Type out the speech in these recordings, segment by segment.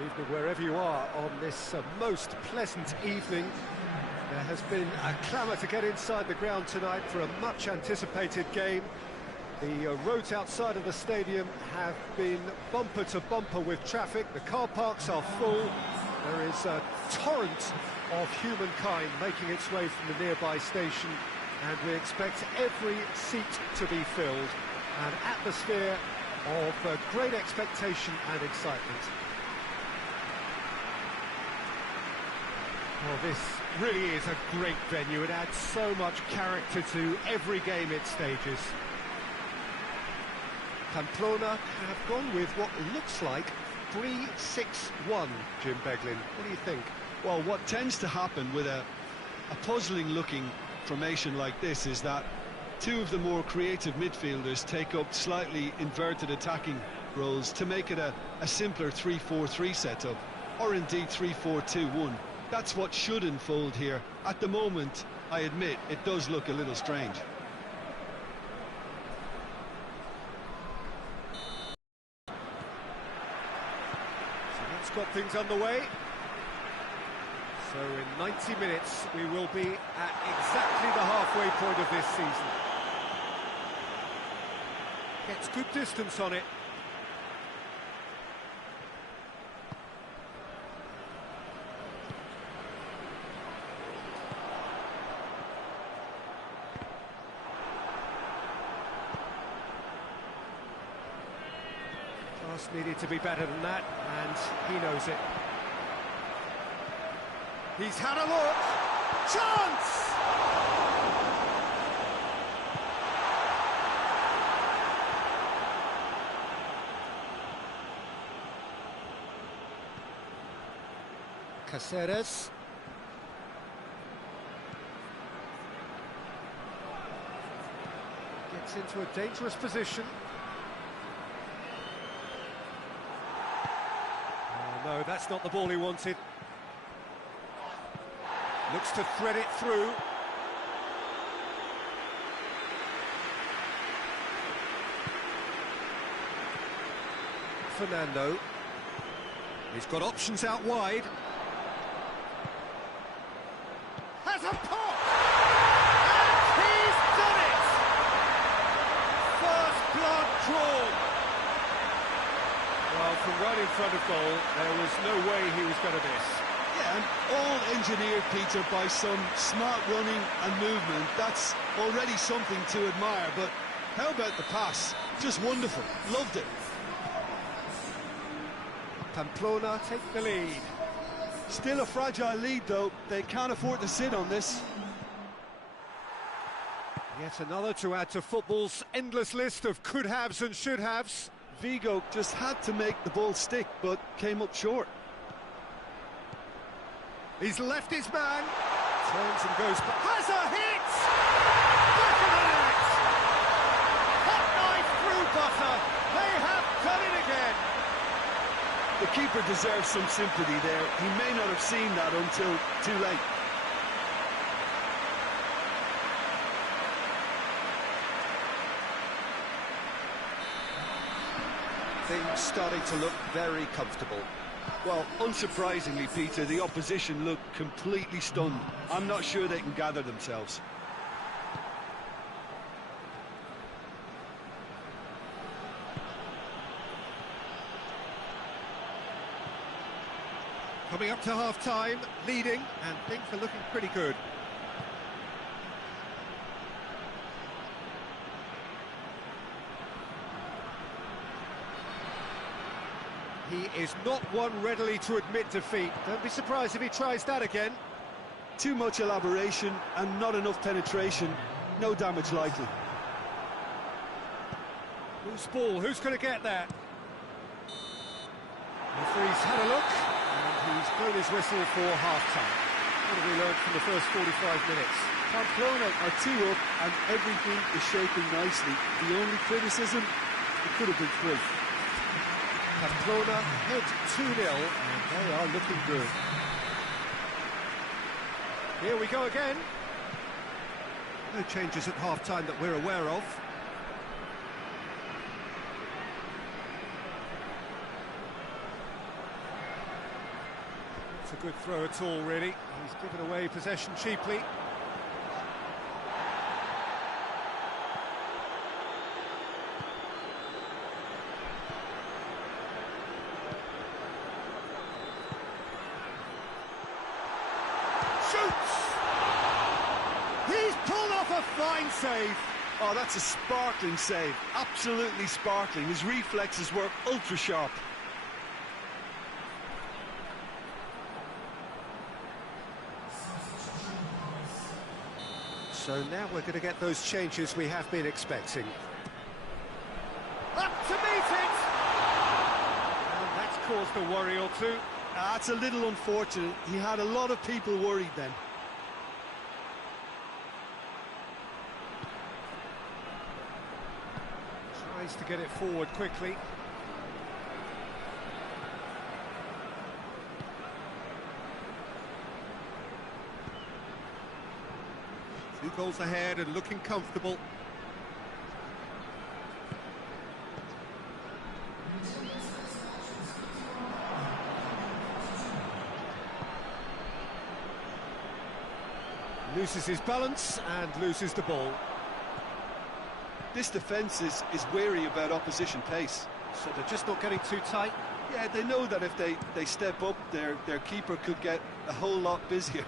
Good evening wherever you are on this most pleasant evening. There has been a clamour to get inside the ground tonight for a much anticipated game. The roads outside of the stadium have been bumper to bumper with traffic. The car parks are full. There is a torrent of humankind making its way from the nearby station, and we expect every seat to be filled. An atmosphere of great expectation and excitement. Well, this really is a great venue. It adds so much character to every game it stages. Pamplona have gone with what looks like 3-6-1, Jim Beglin. What do you think? Well, what tends to happen with a puzzling-looking formation like this is that two of the more creative midfielders take up slightly inverted attacking roles to make it a simpler 3-4-3 setup, or indeed 3-4-2-1. That's what should unfold here. At the moment, I admit, it does look a little strange. So that's got things underway. So in 90 minutes, we will be at exactly the halfway point of this season. Gets good distance on it. Pass needed to be better than that, and he knows it. He's had a look. Chance! Caceres. Gets into a dangerous position. Oh, no, that's not the ball he wanted. Looks to thread it through. Fernando. He's got options out wide. Has a pop! And he's done it! First blood drawn. Well, from right in front of goal, there was no way he was going to miss. Yeah, and all engineered, Peter, by some smart running and movement. That's already something to admire, but how about the pass? Just wonderful. Loved it. Pamplona take the lead. Still a fragile lead, though. They can't afford to sit on this. Yet another to add to football's endless list of could-haves and should-haves. Vigo just had to make the ball stick, but came up short. He's left his man. Turns and goes back. Has a hit! Back of the net! Hot knife through butter. They have done it again. The keeper deserves some sympathy there. He may not have seen that until too late. Things starting to look very comfortable. Well, unsurprisingly, Peter, the opposition look completely stunned. I'm not sure they can gather themselves. Coming up to half-time, leading, and things are looking pretty good. He is not one readily to admit defeat. Don't be surprised if he tries that again. Too much elaboration and not enough penetration. No damage likely. Loose ball, who's going to get that? Referee's had a look. He's blown his whistle for half-time. What have we learned from the first 45 minutes? Pamplona are 2 up and everything is shaping nicely. The only criticism, it could have been 3. Pamplona head 2-0 and they are looking good. Here we go again. No changes at half-time that we're aware of. Not a good throw at all, really. He's given away possession cheaply. Shoots! He's pulled off a fine save. Oh, that's a sparkling save. Absolutely sparkling. His reflexes were ultra sharp. So now we're going to get those changes we have been expecting. Up to meet it! And that's caused a worry or two. That's a little unfortunate. He had a lot of people worried then. Tries to get it forward quickly. Two goals ahead and looking comfortable. Loses his balance and loses the ball. This defence is wary about opposition pace. So they're just not getting too tight. Yeah, they know that if they step up, their keeper could get a whole lot busier.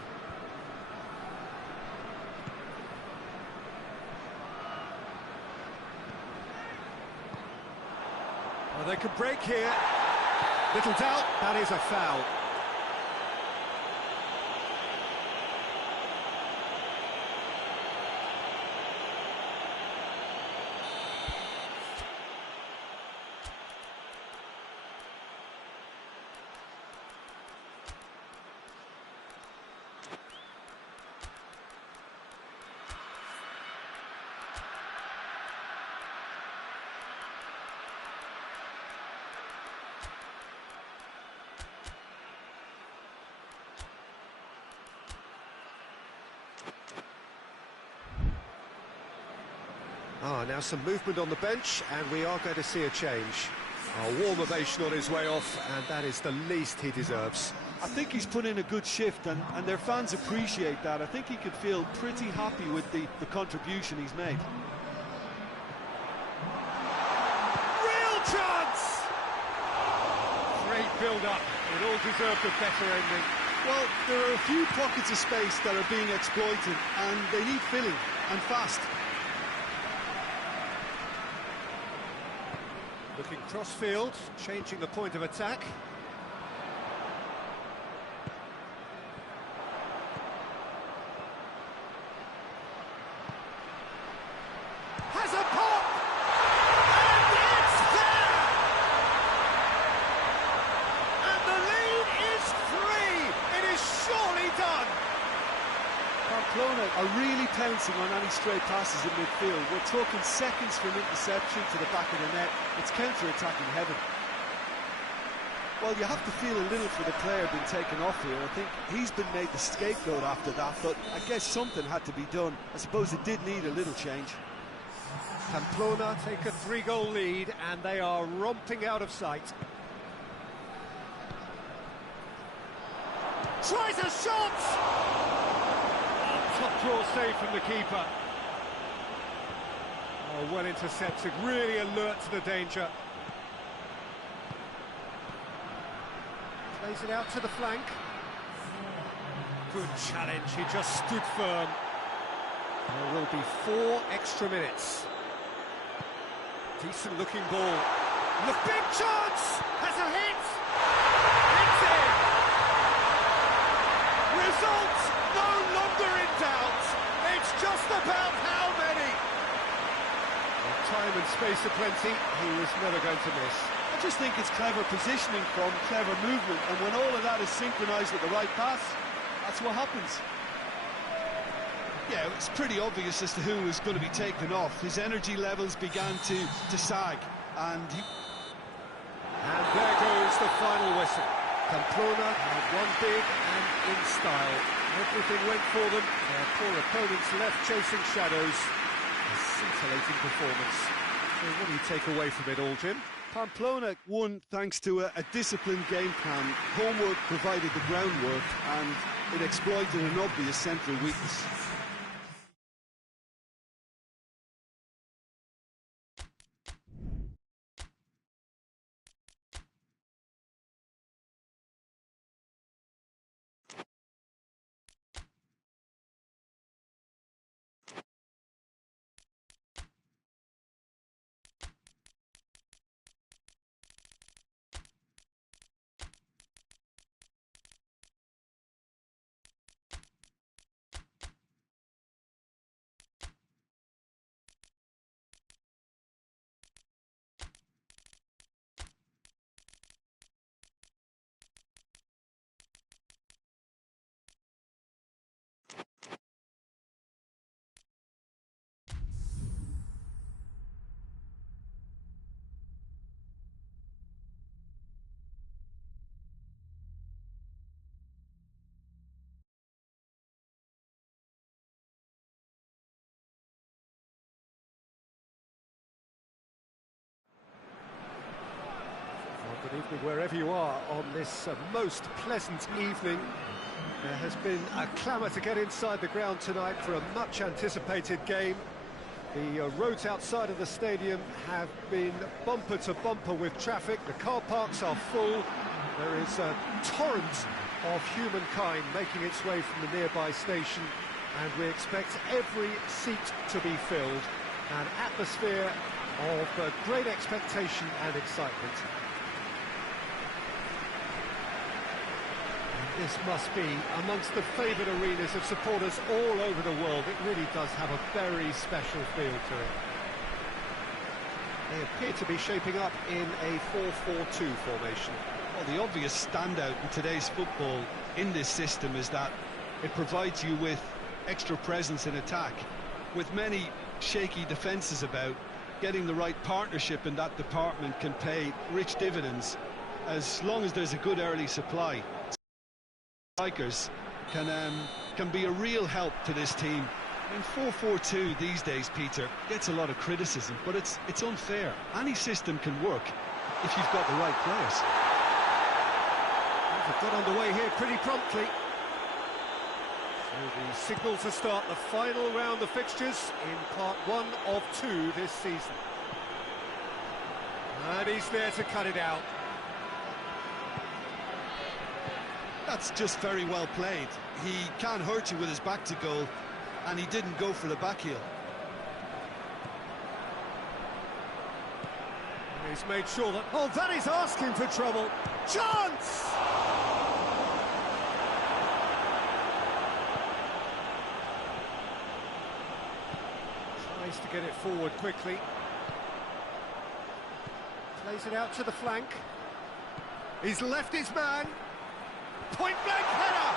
Well, they could break here. Little doubt, that is a foul. Now some movement on the bench, and we are going to see a change. A warm ovation on his way off, and that is the least he deserves. I think he's put in a good shift, and their fans appreciate that. I think he could feel pretty happy with the contribution he's made. Real chance! Great build-up. It all deserved a better ending. Well, there are a few pockets of space that are being exploited, and they need filling, and fast. Looking cross-field, changing the point of attack. Has a pop! And it's there! And the lead is 3! It is surely done! Pamplona are really pouncing on any stray passes in midfield. We're talking seconds from interception to the back of the net. It's counter-attacking heaven. Well, you have to feel a little for the player being taken off here. I think he's been made the scapegoat after that, but I guess something had to be done. I suppose it did need a little change. Pamplona take a 3-goal lead, and they are romping out of sight. Tries a shot! Top draw save from the keeper. Oh, well intercepted, really alert to the danger. Plays it out to the flank. Good challenge, he just stood firm. There will be 4 extra minutes. Decent looking ball. The big chance! Has a hit! It's in! Result no longer in doubt. It's just about how many. With time and space aplenty, he was never going to miss. I just think it's clever positioning from clever movement, and when all of that is synchronised with the right pass, that's what happens. Yeah, it's pretty obvious as to who was going to be taken off. His energy levels began to sag, and And there goes the final whistle. Pamplona had won big and in style. Everything went for them. Their poor opponents left chasing shadows. A scintillating performance. So what do you take away from it all, Jim? Pamplona won thanks to a disciplined game plan. Homework provided the groundwork and it exploited an obvious central weakness. Good evening wherever you are on this most pleasant evening. There has been a clamour to get inside the ground tonight for a much anticipated game. The roads outside of the stadium have been bumper to bumper with traffic. The car parks are full. There is a torrent of humankind making its way from the nearby station, and we expect every seat to be filled. An atmosphere of great expectation and excitement. This must be amongst the favoured arenas of supporters all over the world. It really does have a very special feel to it. They appear to be shaping up in a 4-4-2 formation. Well, the obvious standout in today's football in this system is that it provides you with extra presence in attack. With many shaky defences about, getting the right partnership in that department can pay rich dividends as long as there's a good early supply. Strikers can be a real help to this team. In 4-4-2 these days, Peter, gets a lot of criticism, but it's unfair. Any system can work if you've got the right players. They've got underway here pretty promptly. So the signal to start the final round of fixtures in part 1 of 2 this season. And he's there to cut it out. That's just very well played. He can't hurt you with his back to goal, and he didn't go for the back heel. He's made sure that... Oh, that is asking for trouble. Chance! Tries to get it forward quickly. Plays it out to the flank. He's left his man. Point-blank header!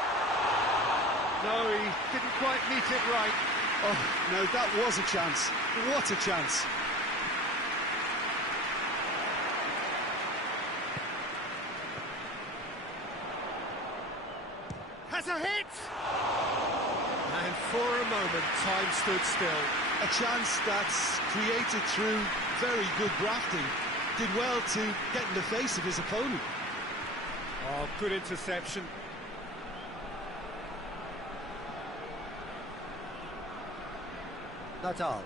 No, he didn't quite meet it right. Oh, no, that was a chance. What a chance. Has a hit! And for a moment, time stood still. A chance that's created through very good grafting. Did well to get in the face of his opponent. Oh, good interception. Nadal.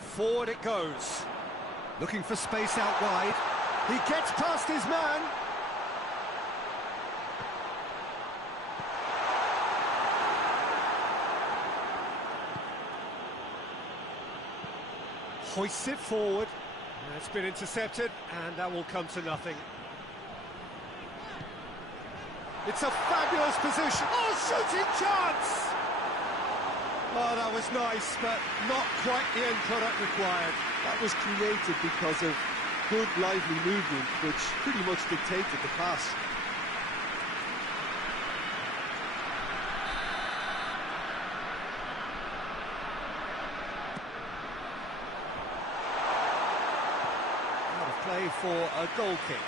Forward it goes. Looking for space out wide. He gets past his man. Hoists it forward. It's been intercepted, and that will come to nothing. It's a fabulous position. Oh, shooting chance! Oh, that was nice, but not quite the end product required. That was created because of good, lively movement, which pretty much dictated the pass. Play for a goal kick.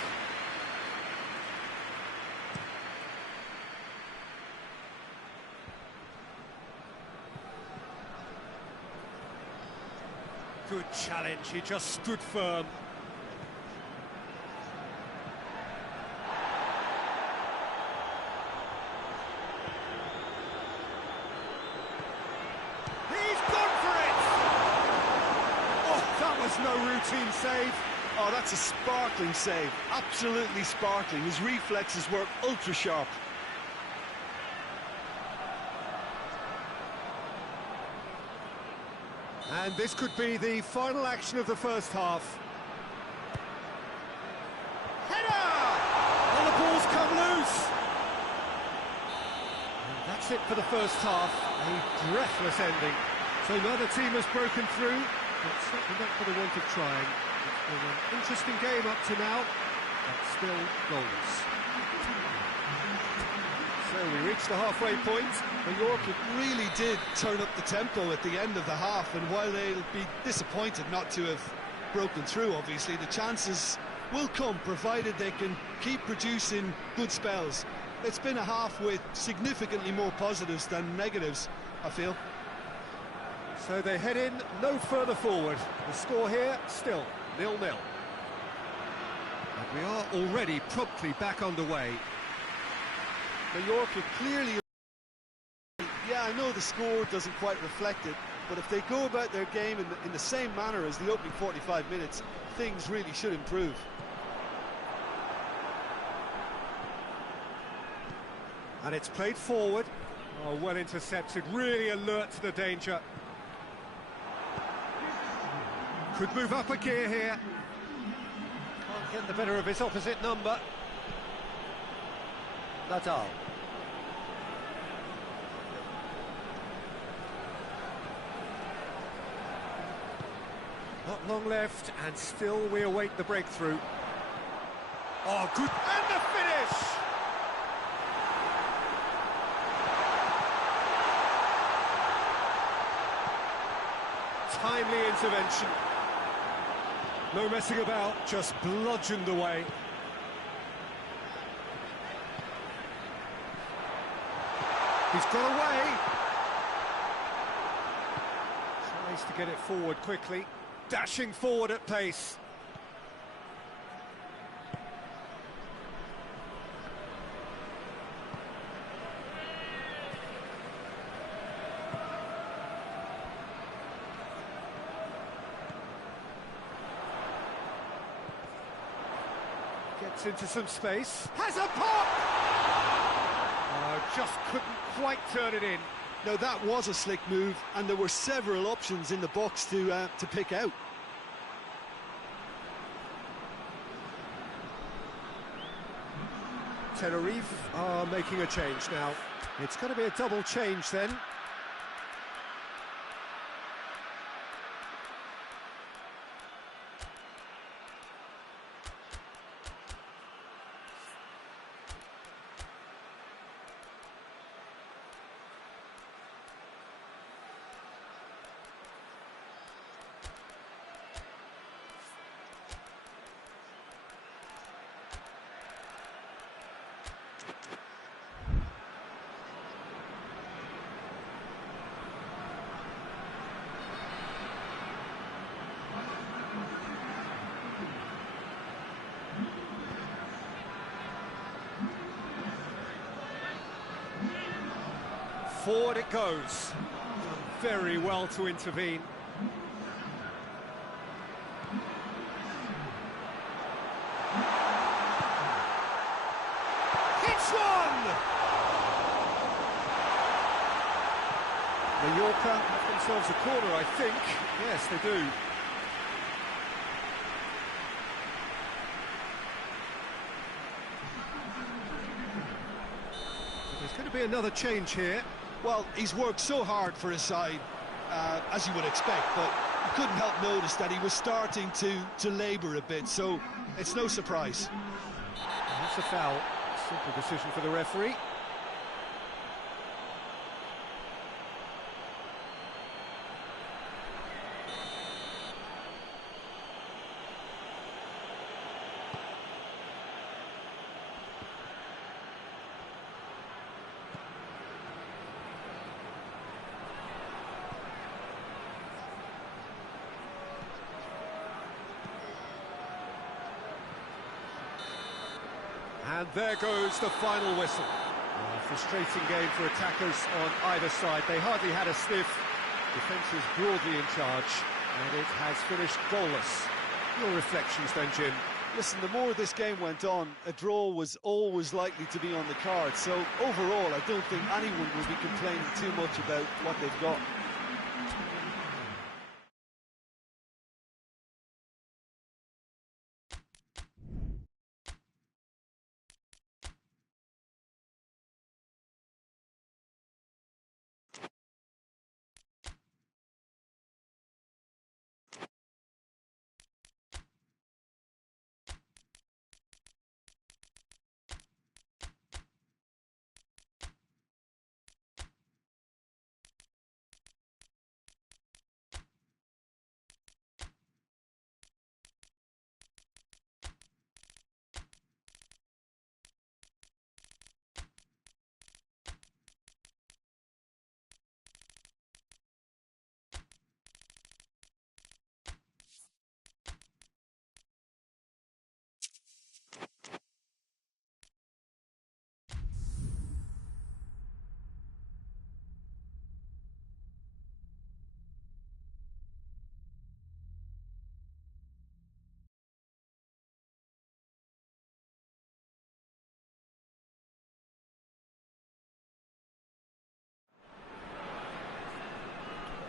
Good challenge, he just stood firm. He's gone for it! Oh, that was no routine save. Oh, that's a sparkling save. Absolutely sparkling. His reflexes were ultra sharp. And this could be the final action of the first half. Header! And the ball's come loose. And that's it for the first half. A breathless ending. So neither team has broken through, but certainly not for the want of trying. It's been an interesting game up to now, but still goals. So we reached the halfway point. Mallorca really did turn up the tempo at the end of the half, and while they'll be disappointed not to have broken through, obviously, the chances will come, provided they can keep producing good spells. It's been a half with significantly more positives than negatives, I feel. So they head in no further forward. The score here, still 0-0. And we are already promptly back underway. Mallorca clearly... Yeah, I know the score doesn't quite reflect it, but if they go about their game in the same manner as the opening 45 minutes, things really should improve. And it's played forward. Oh, well intercepted, really alert to the danger. Could move up a gear here. Can't get the better of his opposite number. Nadal. Not long left, and still we await the breakthrough. Oh, good, and the finish! Timely intervention. No messing about, just bludgeoned away. He's got away. Tries to get it forward quickly. Dashing forward at pace. Gets into some space. Has a pop! Just couldn't quite turn it in. Now that was a slick move, and there were several options in the box to pick out. Tenerife are making a change now. It's going to be a double change then. Forward it goes. Done very well to intervene. Hits one! Mallorca have themselves a corner, I think. Yes, they do. There's going to be another change here. Well, he's worked so hard for his side, as you would expect, but you couldn't help notice that he was starting to labour a bit, so it's no surprise. That's a foul. Simple decision for the referee. And there goes the final whistle. A frustrating game for attackers on either side. They hardly had a sniff. Defence is broadly in charge, and it has finished goalless. Your reflections then, Jim? Listen, the more this game went on, a draw was always likely to be on the card. So overall, I don't think anyone will be complaining too much about what they've got.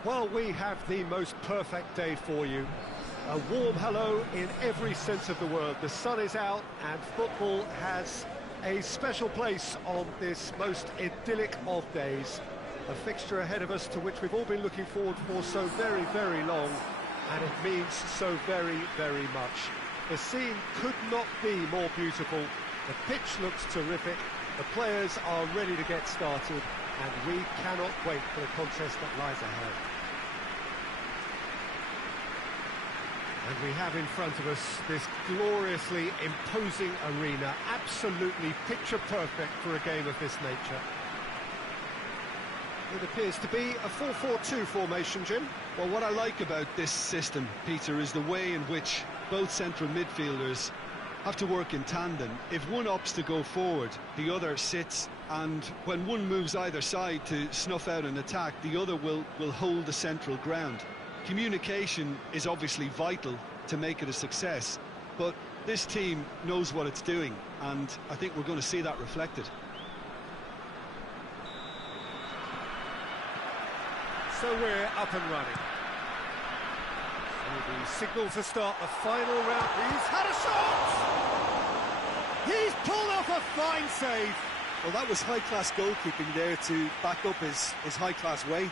Well, we have the most perfect day for you. A warm hello in every sense of the word. The sun is out and football has a special place on this most idyllic of days. A fixture ahead of us to which we've all been looking forward for so very, very long, and it means so very, very much. The scene could not be more beautiful. The pitch looks terrific. The players are ready to get started, and we cannot wait for the contest that lies ahead. And we have in front of us this gloriously imposing arena, absolutely picture perfect for a game of this nature. It appears to be a 4-4-2 formation, Jim. Well, what I like about this system, Peter, is the way in which both central midfielders have to work in tandem. If one opts to go forward, the other sits, and when one moves either side to snuff out an attack, the other will hold the central ground. Communication is obviously vital to make it a success, but this team knows what it's doing, and I think we're going to see that reflected. So we're up and running. So the signal to start the final round. He's had a shot! He's pulled off a fine save. Well, that was high-class goalkeeping there to back up his high-class wage.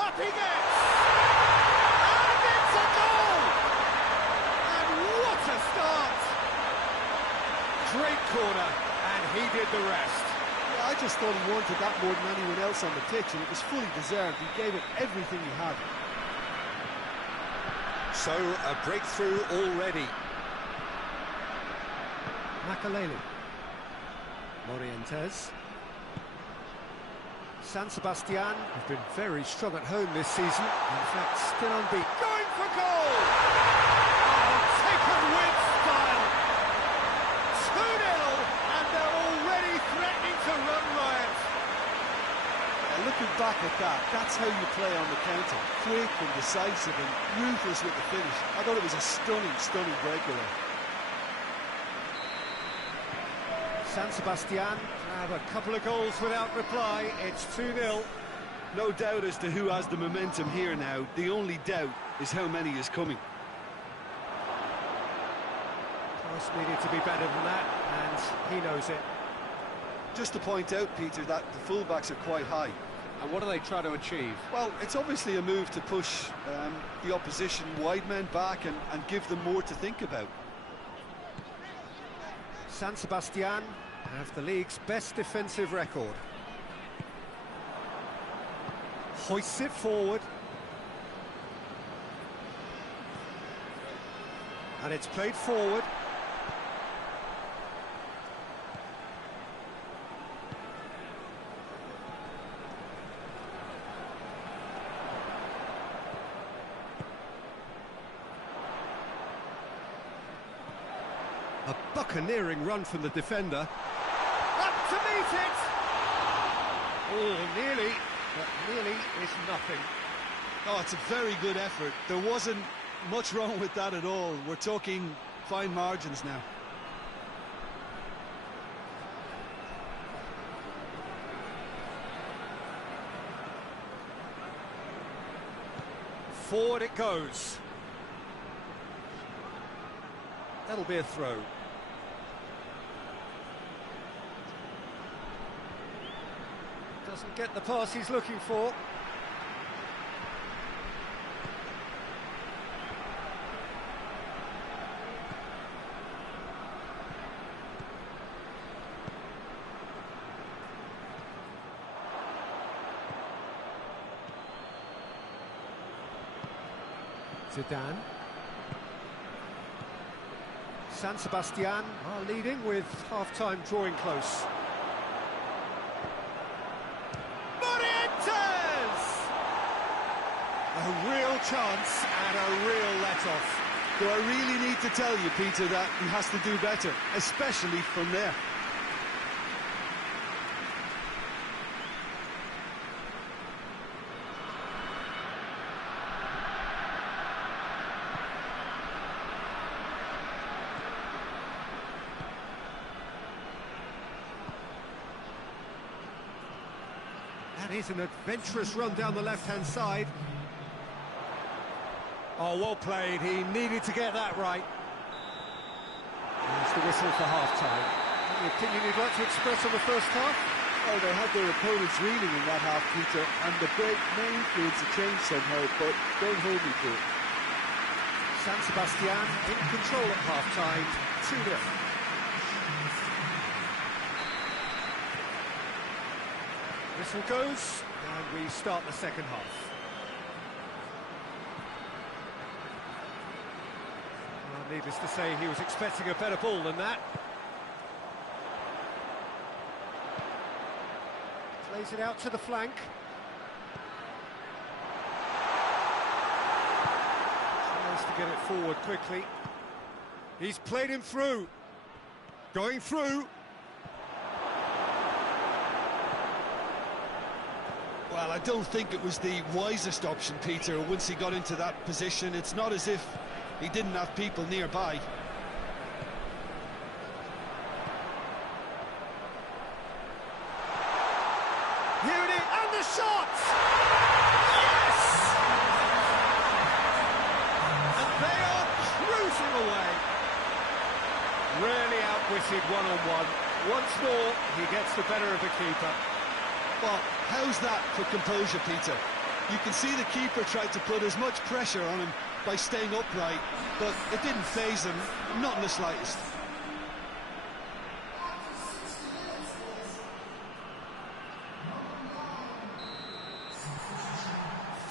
Up he gets! And it's a goal! And what a start! Great corner, and he did the rest. Yeah, I just thought he wanted that more than anyone else on the pitch, and it was fully deserved. He gave it everything he had. So, a breakthrough already. Makaleli. Morientes. San Sebastian have been very strong at home this season. In fact, still unbeaten. Going for goal! Oh, taken with style. 2-0, and they're already threatening to run riot. Looking back at that, that's how you play on the counter. Quick and decisive and ruthless with the finish. I thought it was a stunning, stunning breakaway. San Sebastian have a couple of goals without reply. It's 2-0. No doubt as to who has the momentum here now. The only doubt is how many is coming. Pass needed to be better than that, and he knows it. Just to point out, Peter, that the fullbacks are quite high. And what do they try to achieve? Well, it's obviously a move to push the opposition wide men back and give them more to think about. San Sebastian have the league's best defensive record. Hoists it forward. And it's played forward. buccaneering run from the defender. Up to meet it! Oh, nearly, but nearly is nothing. Oh, it's a very good effort. There wasn't much wrong with that at all. We're talking fine margins now. Forward it goes. That'll be a throw. Doesn't get the pass he's looking for. Zidane. San Sebastian are leading with half-time drawing close. Morientes! A real chance and a real let-off. Do I really need to tell you, Peter, that he has to do better, especially from there? That is an adventurous run down the left-hand side. Oh, well played. He needed to get that right. There's the whistle for half-time. Any opinion you'd like to express on the first half? Oh, they had their opponents reeling in that half, Peter, and the break may influence a change somehow, but don't hold me to it. San Sebastian in control at half-time, 2-0. Whistle goes, and we start the second half. Well, needless to say, he was expecting a better ball than that. Plays it out to the flank. Tries to get it forward quickly. He's played him through. Going through. Well, I don't think it was the wisest option, Peter, once he got into that position. It's not as if he didn't have people nearby. Here it is, and the shot! Yes! And they are cruising away. Really outwitted one-on-one. Once more, he gets the better of the keeper. Well, how's that for composure, Peter? You can see the keeper tried to put as much pressure on him by staying upright, but it didn't faze him, not in the slightest.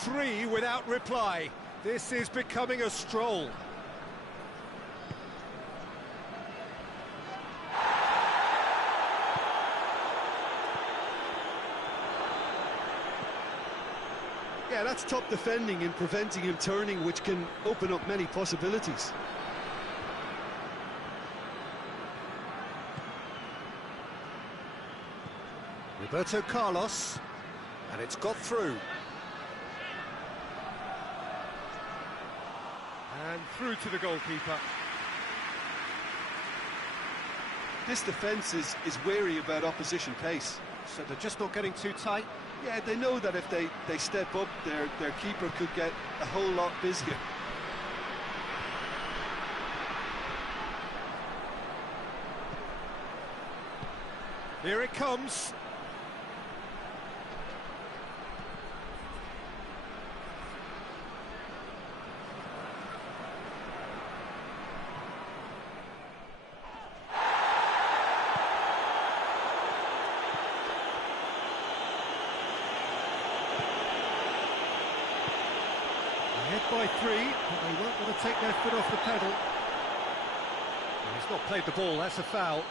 Three without reply. This is becoming a stroll. Yeah, that's top defending and preventing him turning, which can open up many possibilities. Roberto Carlos, and it's got through. And through to the goalkeeper. This defence is wary about opposition pace. So they're just not getting too tight. Yeah, they know that if they step up, their keeper could get a whole lot busier. Here it comes. Ahead by 3, but they won't want to take their foot off the pedal. Well, he's not played the ball, that's a foul.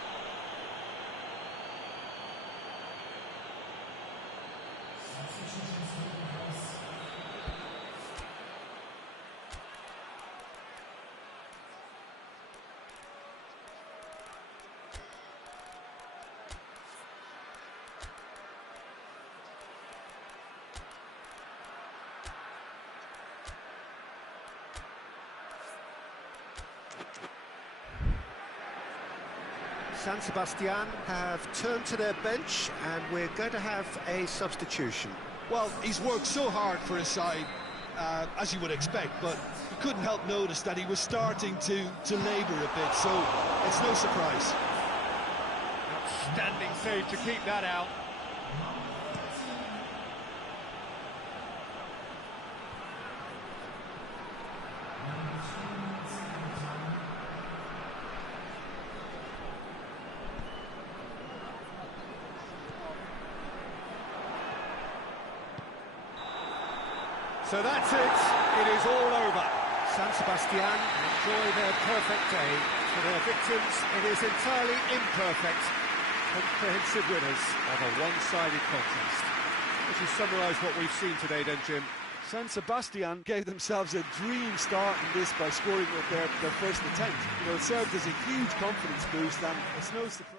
San Sebastian have turned to their bench, and we're going to have a substitution. Well, he's worked so hard for his side, as you would expect, but you couldn't help notice that he was starting to labour a bit, so it's no surprise. Outstanding save to keep that out. So that's it. It is all over. San Sebastian enjoy their perfect day. For their victims, it is entirely imperfect. Comprehensive winners of a one-sided contest. Would you summarise what we've seen today then, Jim? San Sebastian gave themselves a dream start in this by scoring with their first attempt. You know, it served as a huge confidence boost, and it's no surprise.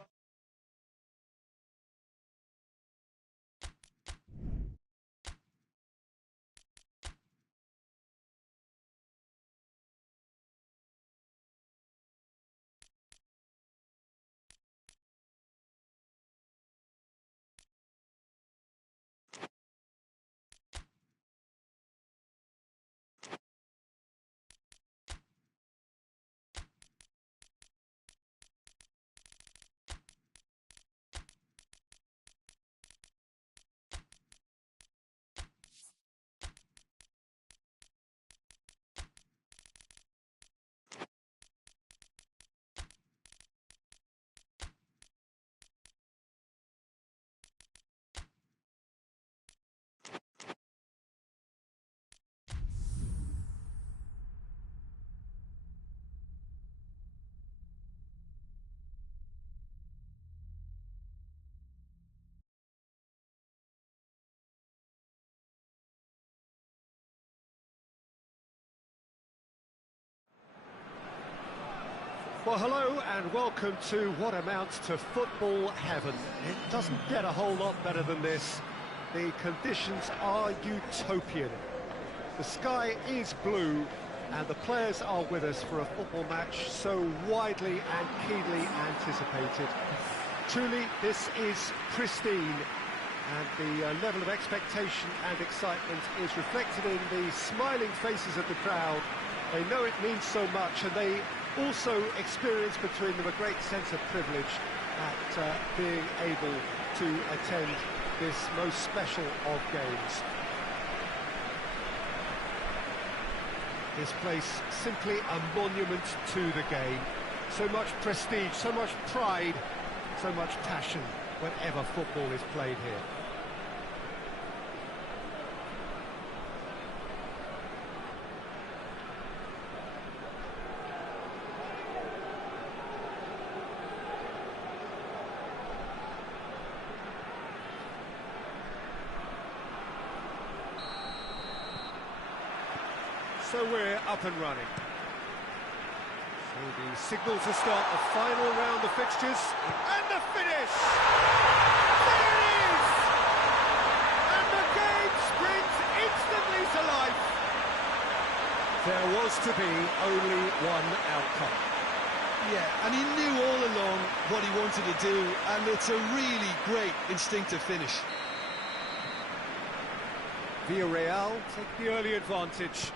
Well, hello and welcome to what amounts to football heaven. It doesn't get a whole lot better than this. The conditions are utopian. The sky is blue and the players are with us for a football match so widely and keenly anticipated. Truly, this is pristine, and the level of expectation and excitement is reflected in the smiling faces of the crowd. They know it means so much, and they also experience between them a great sense of privilege at being able to attend this most special of games. This place simply a monument to the game. So much prestige, so much pride, so much passion whenever football is played here. So we're up and running. So the signal to start the final round of fixtures, and the finish! There it is! And the game springs instantly to life. There was to be only one outcome. Yeah, and he knew all along what he wanted to do, and it's a really great instinctive finish. Villarreal take the early advantage.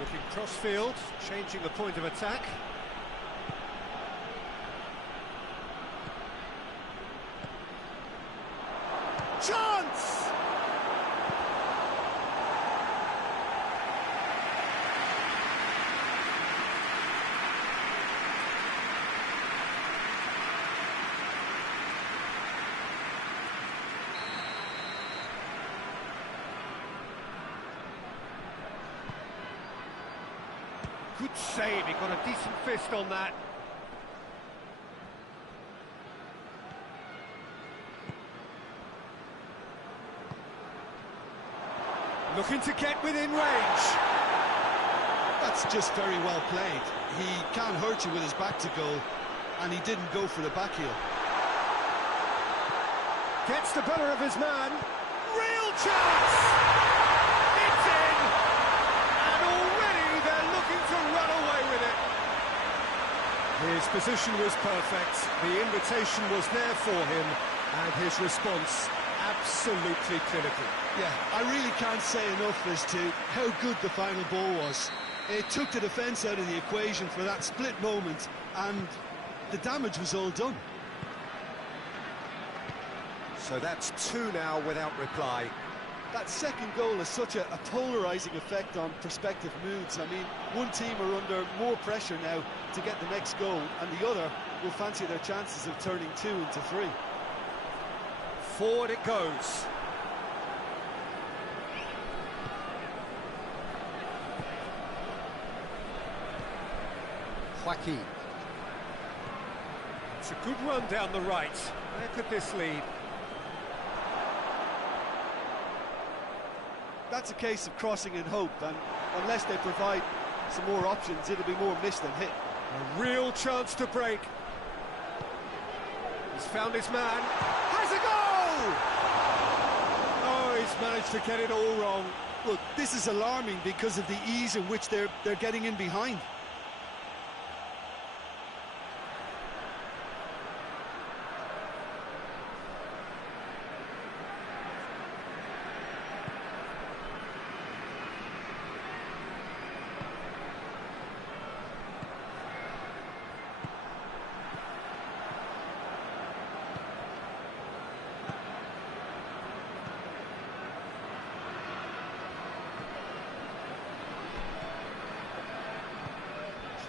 Looking cross-field, changing the point of attack. Chance! Good save, he got a decent fist on that. Looking to get within range. That's just very well played. He can't hurt you with his back to goal, and he didn't go for the back heel. Gets the better of his man. Real chance! It's in! And already they're looking to run away with it. His position was perfect. The invitation was there for him. And his response, absolutely clinical. Yeah, I really can't say enough as to how good the final ball was. It took the defence out of the equation for that split moment, and the damage was all done. So that's two now without reply. That second goal has such a polarising effect on prospective moods. I mean, one team are under more pressure now to get the next goal, and the other will fancy their chances of turning 2 into 3. Forward it goes. Joaquin. It's a good run down the right. Where could this lead? That's a case of crossing in hope, and unless they provide some more options, it'll be more miss than hit. A real chance to break. He's found his man. Has a goal! Oh, he's managed to get it all wrong. Look, this is alarming because of the ease in which they're getting in behind.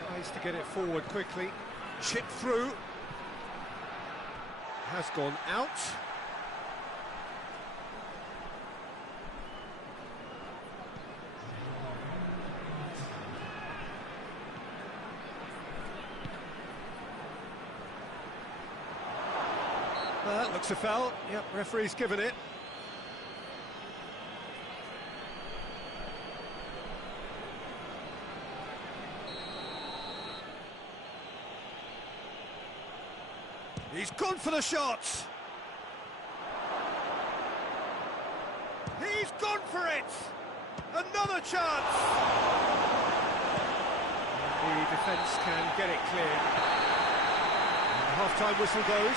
Tries to get it forward quickly. Chip through. Has gone out. That looks a foul. Yep, referee's given it. He's gone for the shot. He's gone for it. Another chance. The defence can get it cleared. And the half-time whistle goes.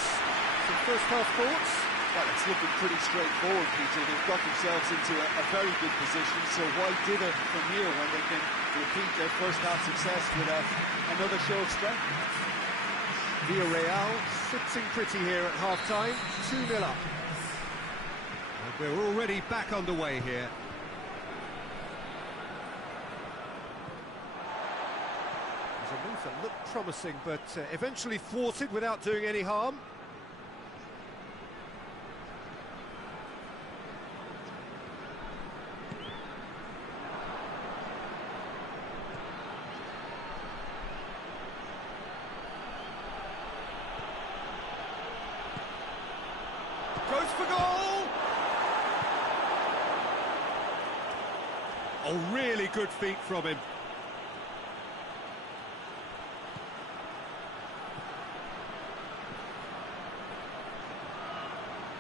Some first-half thoughts. Well, it's looking pretty straightforward, Peter. They've got themselves into a very good position, so why dither from here when they can repeat their first-half success with another show of strength? Villarreal sitting pretty here at half-time, 2-0 up. And we're already back underway here. There's a move that looked promising, but eventually thwarted without doing any harm. Goes for goal! Oh, really good feet from him.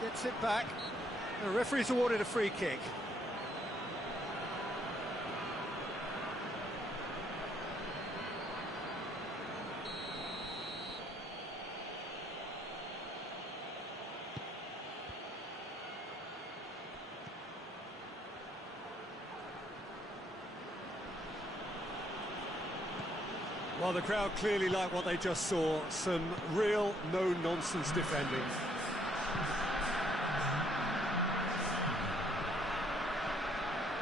Gets it back. The referee's awarded a free kick. Well, the crowd clearly like what they just saw. Some real no-nonsense defending.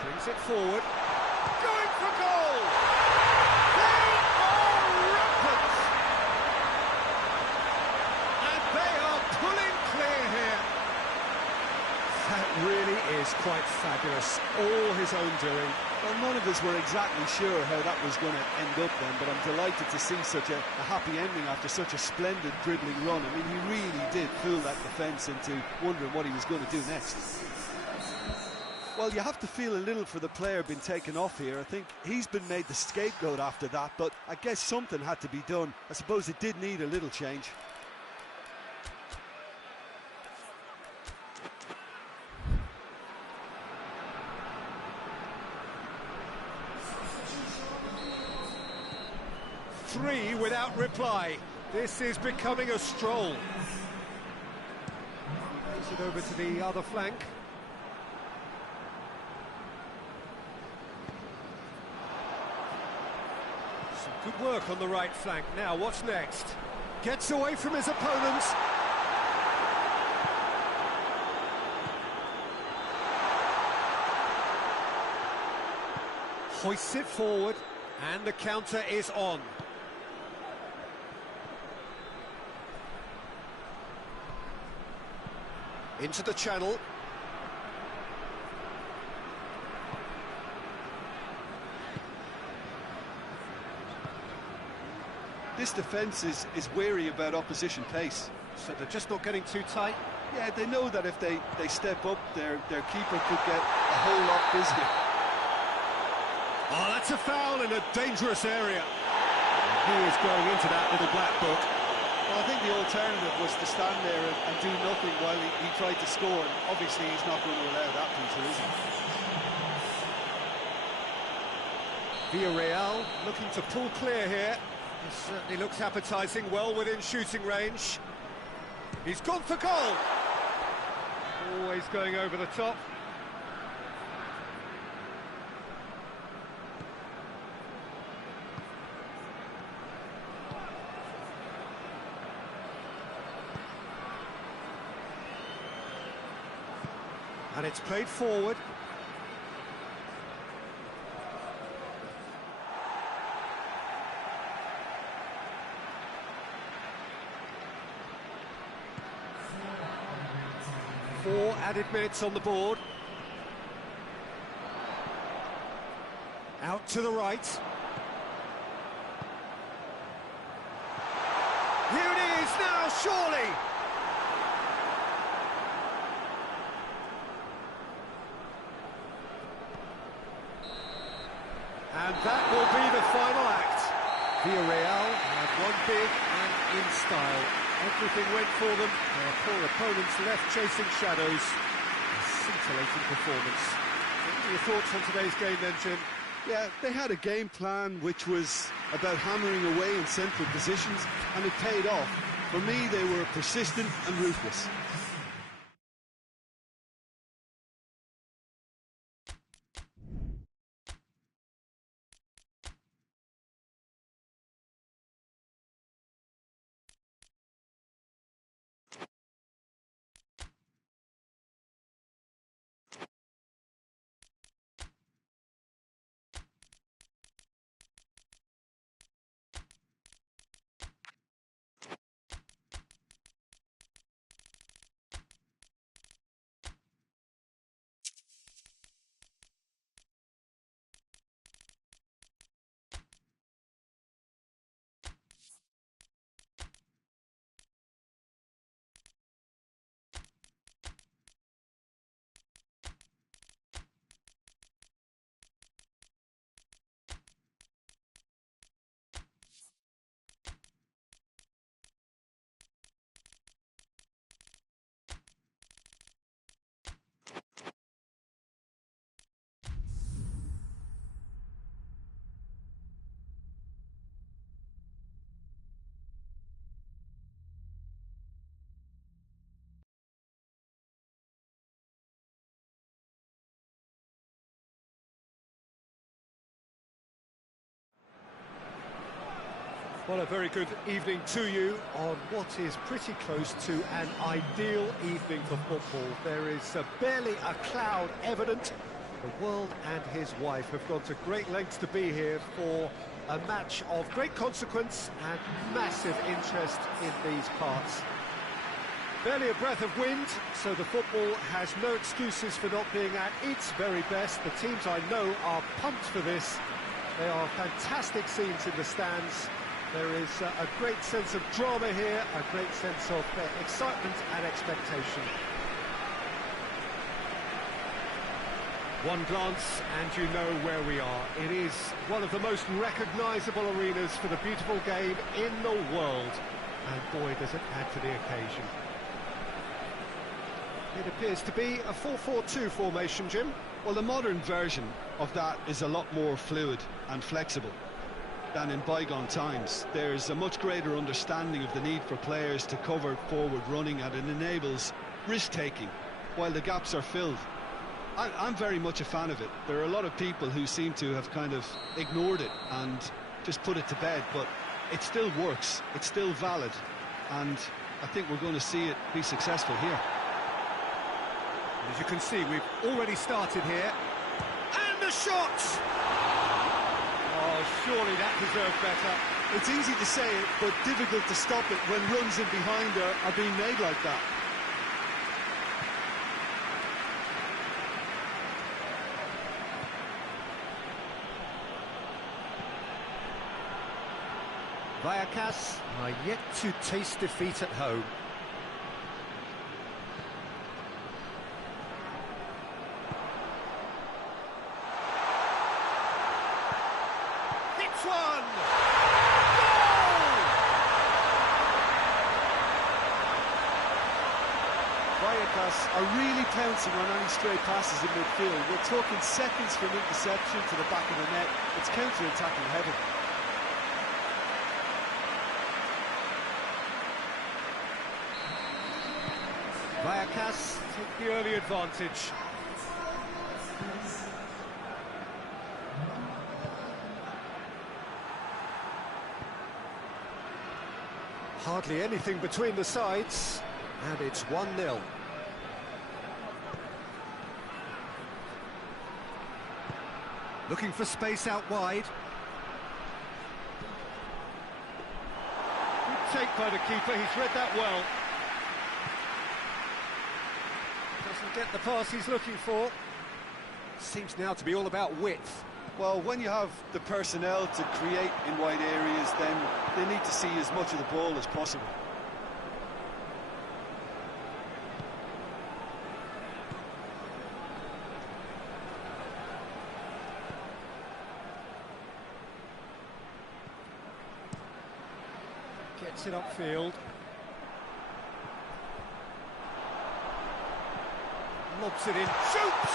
Brings it forward. Going for goal! They are rampant! And they are pulling clear here. That really is quite fabulous. All his own doing. Well, none of us were exactly sure how that was going to end up then, but I'm delighted to see such a happy ending after such a splendid dribbling run. I mean, he really did fool that defence into wondering what he was going to do next. Well, you have to feel a little for the player being taken off here. I think he's been made the scapegoat after that, but I guess something had to be done. I suppose it did need a little change. 3 without reply. This is becoming a stroll. Moves it over to the other flank. Some good work on the right flank. Now, what's next? Gets away from his opponents. Hoists it forward, and the counter is on. Into the channel. This defence is wary about opposition pace. So they're just not getting too tight. Yeah, they know that if they step up, their keeper could get a whole lot busier. Oh, that's a foul in a dangerous area. He is going into that little black book. Well, I think the alternative was to stand there and do nothing while he tried to score. And obviously, he's not going to allow that, Peter, is he? Villarreal looking to pull clear here. It certainly looks appetising, well within shooting range. He's gone for goal. Always going over the top. And it's played forward. Four added minutes on the board. Out to the right. Here it is now, surely! And that will be the final act. Villarreal had one big and in style. Everything went for them. Their poor opponents left chasing shadows. A scintillating performance. What are your thoughts on today's game then, Jim? Yeah, they had a game plan which was about hammering away in central positions, and it paid off. For me, they were persistent and ruthless. Well, a very good evening to you on what is pretty close to an ideal evening for football. There is barely a cloud evident. The world and his wife have gone to great lengths to be here for a match of great consequence and massive interest in these parts. Barely a breath of wind, so the football has no excuses for not being at its very best. The teams I know are pumped for this. There are fantastic scenes in the stands. There is a great sense of drama here, a great sense of excitement and expectation. One glance and you know where we are. It is one of the most recognisable arenas for the beautiful game in the world. And boy, does it add to the occasion. It appears to be a 4-4-2 formation, Jim. Well, the modern version of that is a lot more fluid and flexible. than in bygone times. There's a much greater understanding of the need for players to cover forward running, and it enables risk-taking while the gaps are filled. I'm very much a fan of it. There are a lot of people who seem to have kind of ignored it and just put it to bed, but it still works, it's still valid, and I think we're going to see it be successful here. As you can see, we've already started here. And the shot! Oh, surely that deserved better. It's easy to say it, but difficult to stop it when runs in behind are being made like that. Vallecas are yet to taste defeat at home. Hits one! Goal! Vallecas are really pouncing on any stray passes in midfield. We're talking seconds from interception to the back of the net. It's counter-attacking heaven. Vallecas take the early advantage. Hardly anything between the sides, and it's 1-0. Looking for space out wide. Good take by the keeper, he's read that well. Doesn't get the pass he's looking for. Seems now to be all about width. Well, when you have the personnel to create in wide areas, then they need to see as much of the ball as possible. Gets it upfield. Lobs it in, shoots!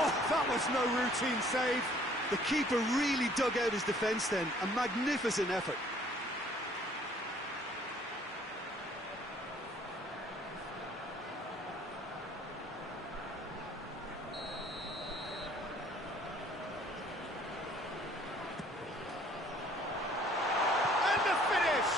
Oh, that was no routine save. The keeper really dug out his defence then. A magnificent effort. And the finish!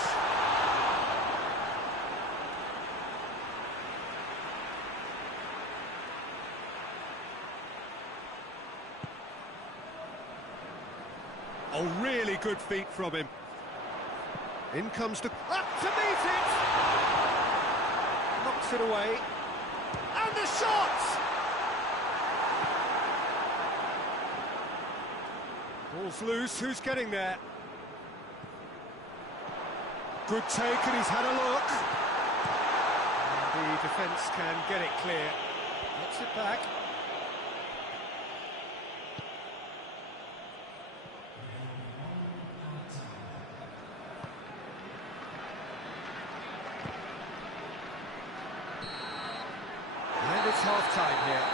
Oh, really good feet from him. In comes the... Up to meet it! Knocks it away. And the shot! Ball's loose, who's getting there? Good take, and he's had a look. And the defence can get it clear. Gets it back. Half-time here.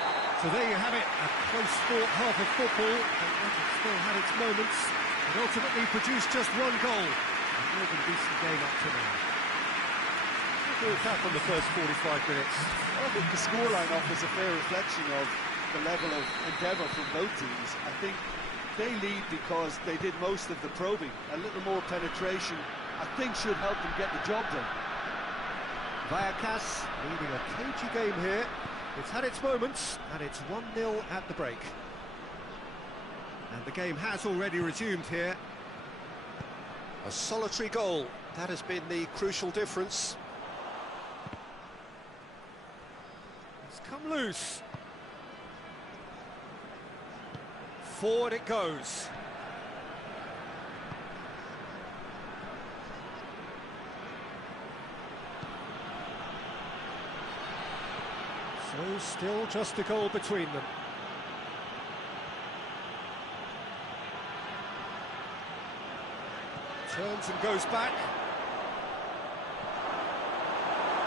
So there you have it, a close-fought half of football, and it still had its moments, but ultimately produced just one goal. A more than decent game up to now. What do you think on the first 45 minutes? I think the scoreline offers a fair reflection of the level of endeavour from both teams. I think they lead because they did most of the probing. A little more penetration, I think, should help them get the job done. Vallecas leading a cagey game here. It's had its moments, and it's 1-0 at the break. And the game has already resumed here. A solitary goal, that has been the crucial difference. It's come loose. Forward it goes. So still just a goal between them. Turns and goes back.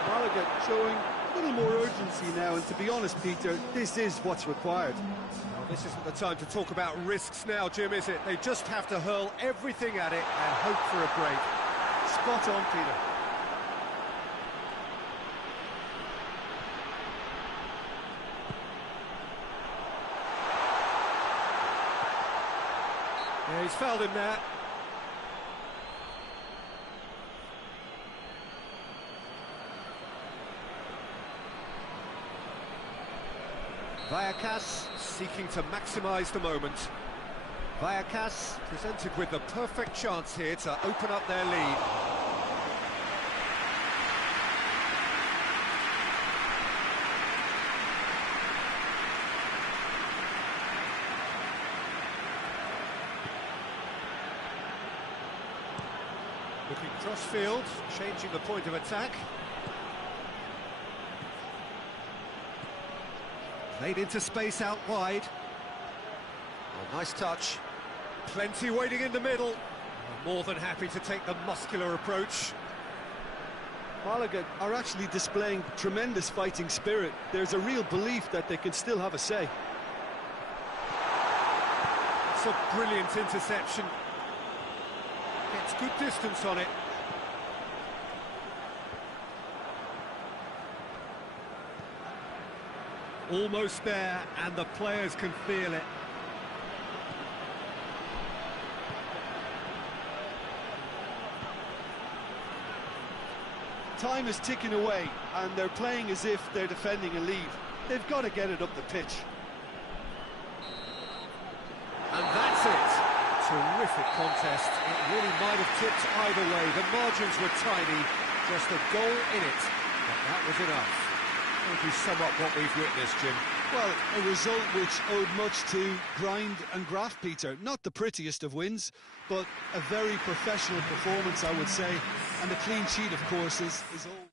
Málaga showing A little more urgency now, and to be honest, Peter, this is what's required. Well, this isn't the time to talk about risks now, Jim, is it? They just have to hurl everything at it and hope for a break. Spot on, Peter. Yeah, he's fouled him there. Vallecas seeking to maximise the moment. Vallecas presented with the perfect chance here to open up their lead. Looking cross-field, changing the point of attack. Played into space out wide. Oh, nice touch. Plenty waiting in the middle. More than happy to take the muscular approach. Málaga are actually displaying tremendous fighting spirit. There's a real belief that they can still have a say. It's a brilliant interception. Gets good distance on it. Almost there, and the players can feel it. Time is ticking away, and they're playing as if they're defending a lead. They've got to get it up the pitch. And that's it. Terrific contest. It really might have tipped either way. The margins were tiny, just a goal in it, but that was enough. How would you sum up what we've witnessed, Jim? Well, a result which owed much to grind and graft, Peter. Not the prettiest of wins, but a very professional performance, I would say. And a clean sheet, of course, is all.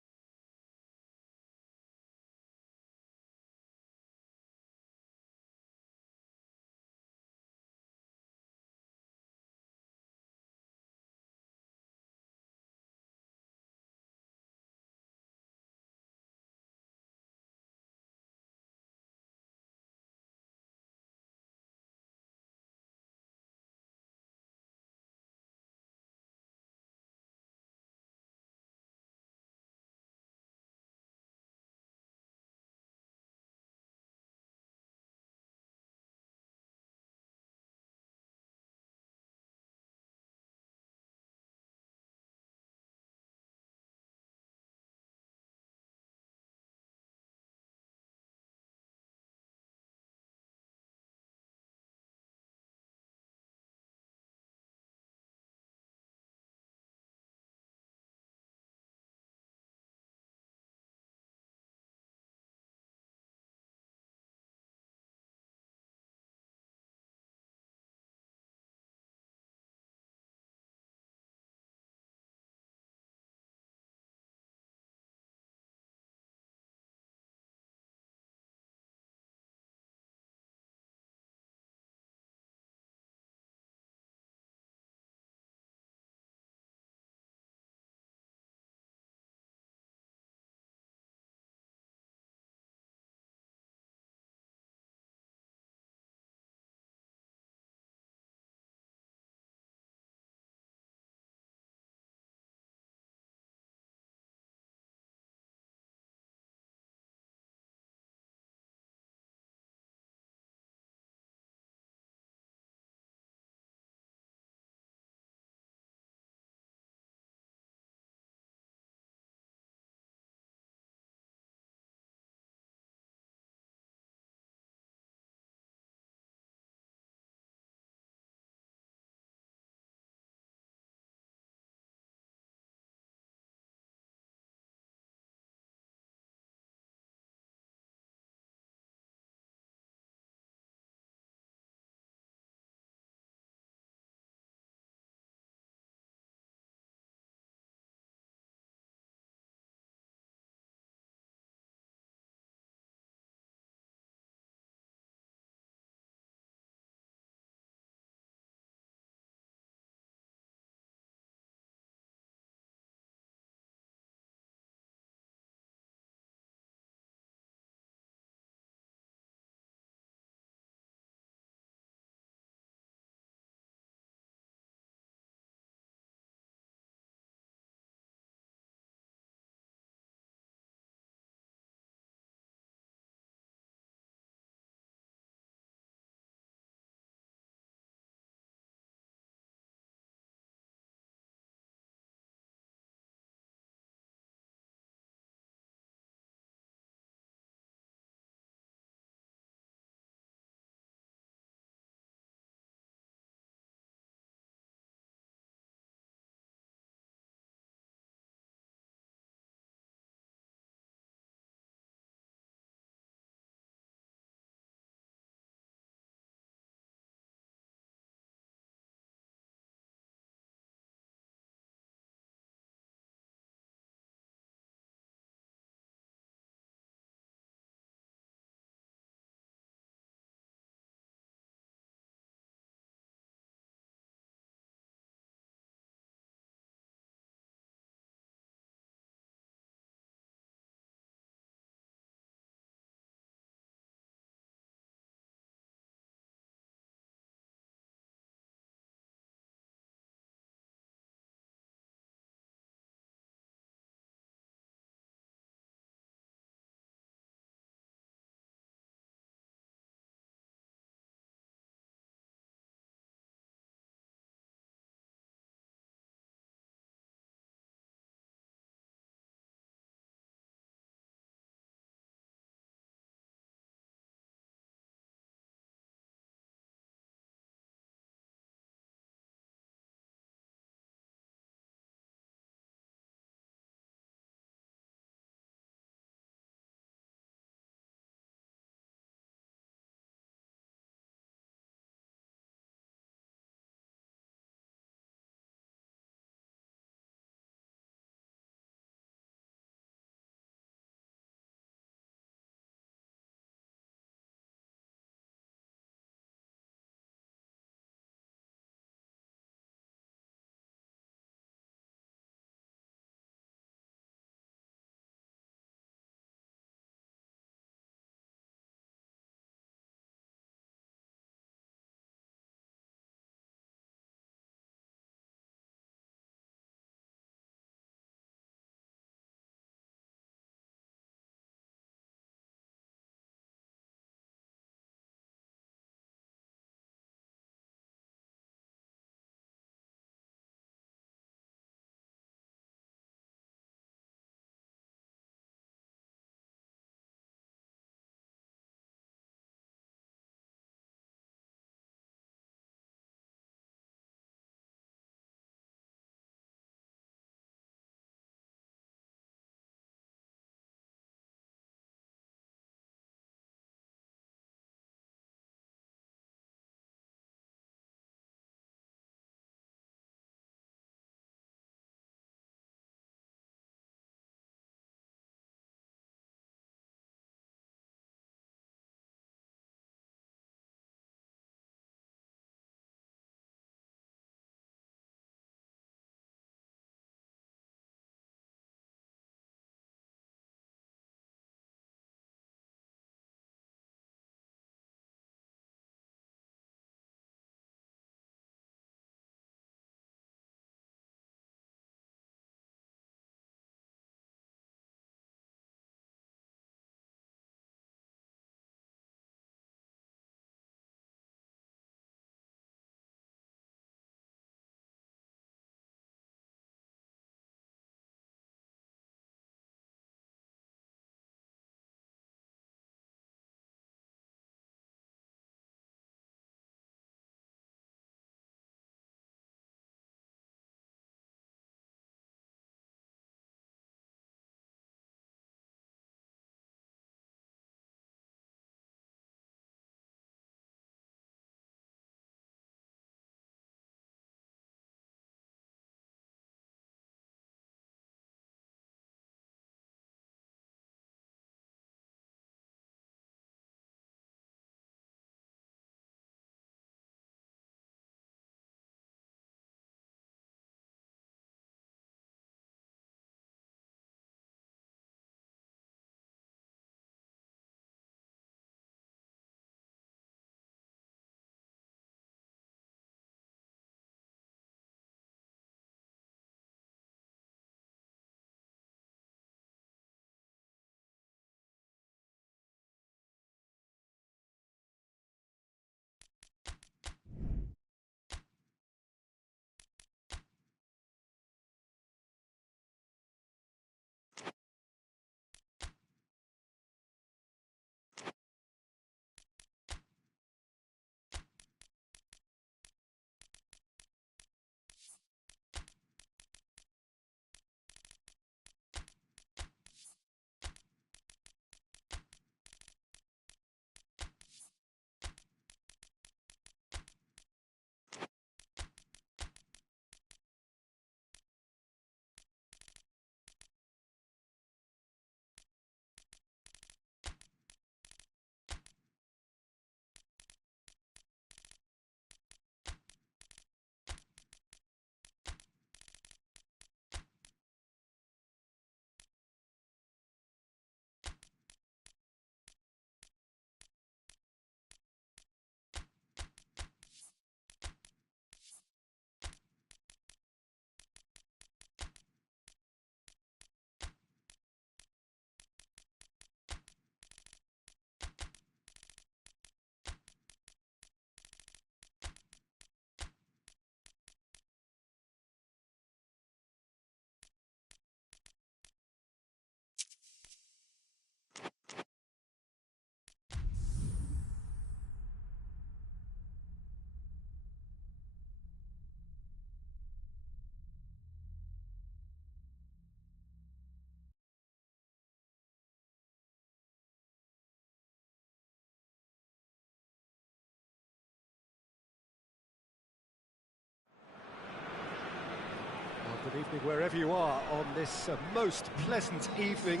Wherever you are on this most pleasant evening,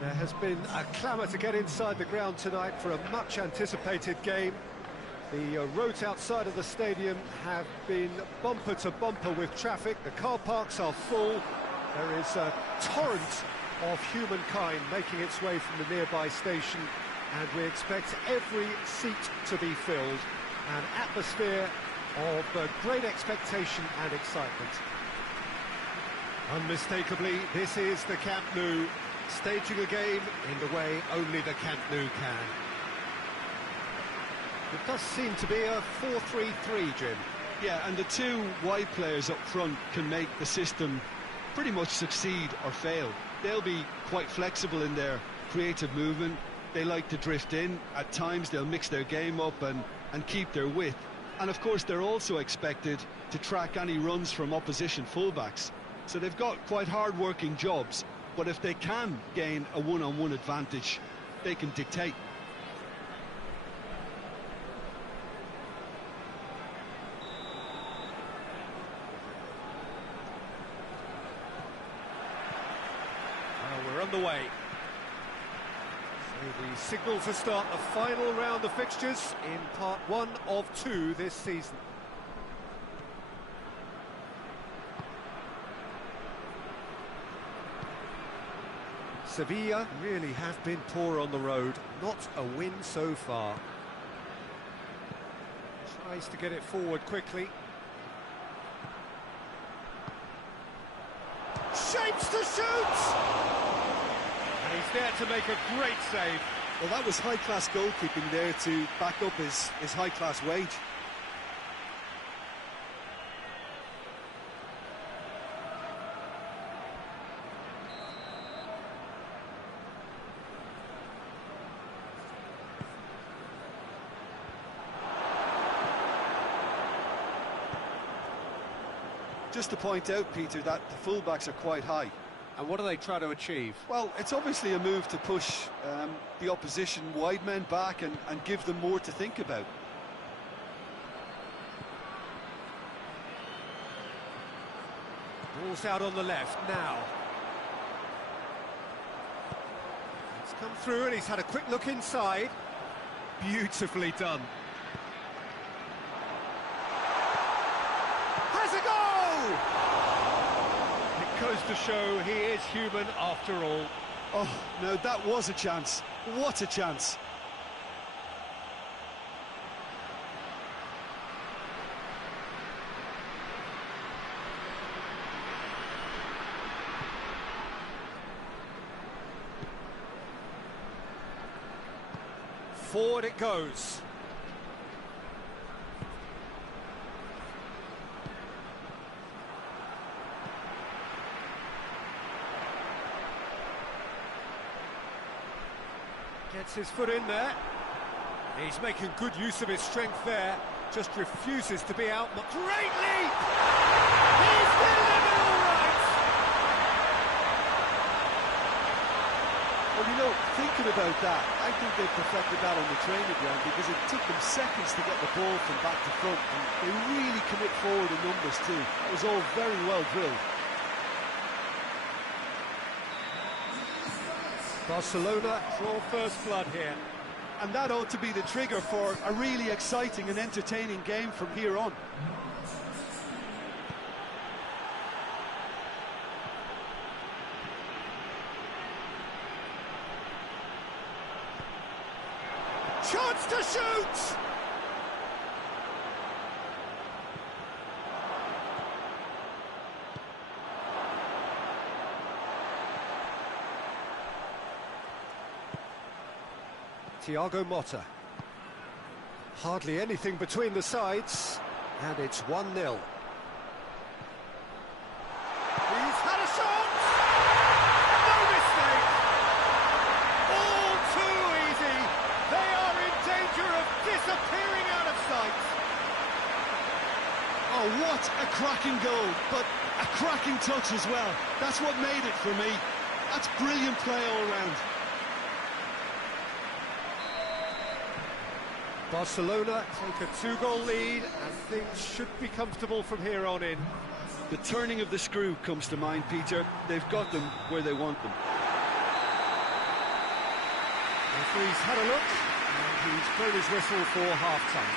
there has been a clamour to get inside the ground tonight for a much-anticipated game. The roads outside of the stadium have been bumper to bumper with traffic. The car parks are full. There is a torrent of humankind making its way from the nearby station, and we expect every seat to be filled. An atmosphere of great expectation and excitement. Unmistakably, this is the Camp Nou, staging a game in the way only the Camp Nou can. It does seem to be a 4-3-3, Jim. Yeah, and the two wide players up front can make the system pretty much succeed or fail. They'll be quite flexible in their creative movement. They like to drift in. At times they'll mix their game up and keep their width. And of course they're also expected to track any runs from opposition fullbacks. So they've got quite hard-working jobs, but if they can gain a one-on-one advantage, they can dictate. Well, we're underway. So the signal to start the final round of fixtures in part 1 of 2 this season. Sevilla really have been poor on the road, not a win so far. Tries to get it forward quickly. Shapes to shoot! And he's there to make a great save. Well, that was high-class goalkeeping there to back up his high-class wage. Just to point out, Peter, that the fullbacks are quite high. And what do they try to achieve? Well, it's obviously a move to push the opposition wide men back and give them more to think about. Ball's out on the left now. It's come through and he's had a quick look inside. Beautifully done. Has a goal! It goes to show he is human after all. Oh, no, that was a chance. What a chance. Forward it goes. Gets his foot in there. He's making good use of his strength there. Just refuses to be out. Great leap! He's delivered all right! Well, you know, thinking about that, I think they perfected that on the training ground because it took them seconds to get the ball from back to front, and they really commit forward in numbers too. That was all very well drilled. Barcelona draw first blood here. And that ought to be the trigger for a really exciting and entertaining game from here on. Chance to shoot! Thiago Motta. Hardly anything between the sides, and it's 1-0. He's had a shot! No mistake! All too easy! They are in danger of disappearing out of sight! Oh, what a cracking goal, but a cracking touch as well. That's what made it for me. That's brilliant play all round. Barcelona take a 2-goal lead and things should be comfortable from here on in. The turning of the screw comes to mind, Peter. They've got them where they want them. Referee's had a look, and he's blown his whistle for half-time.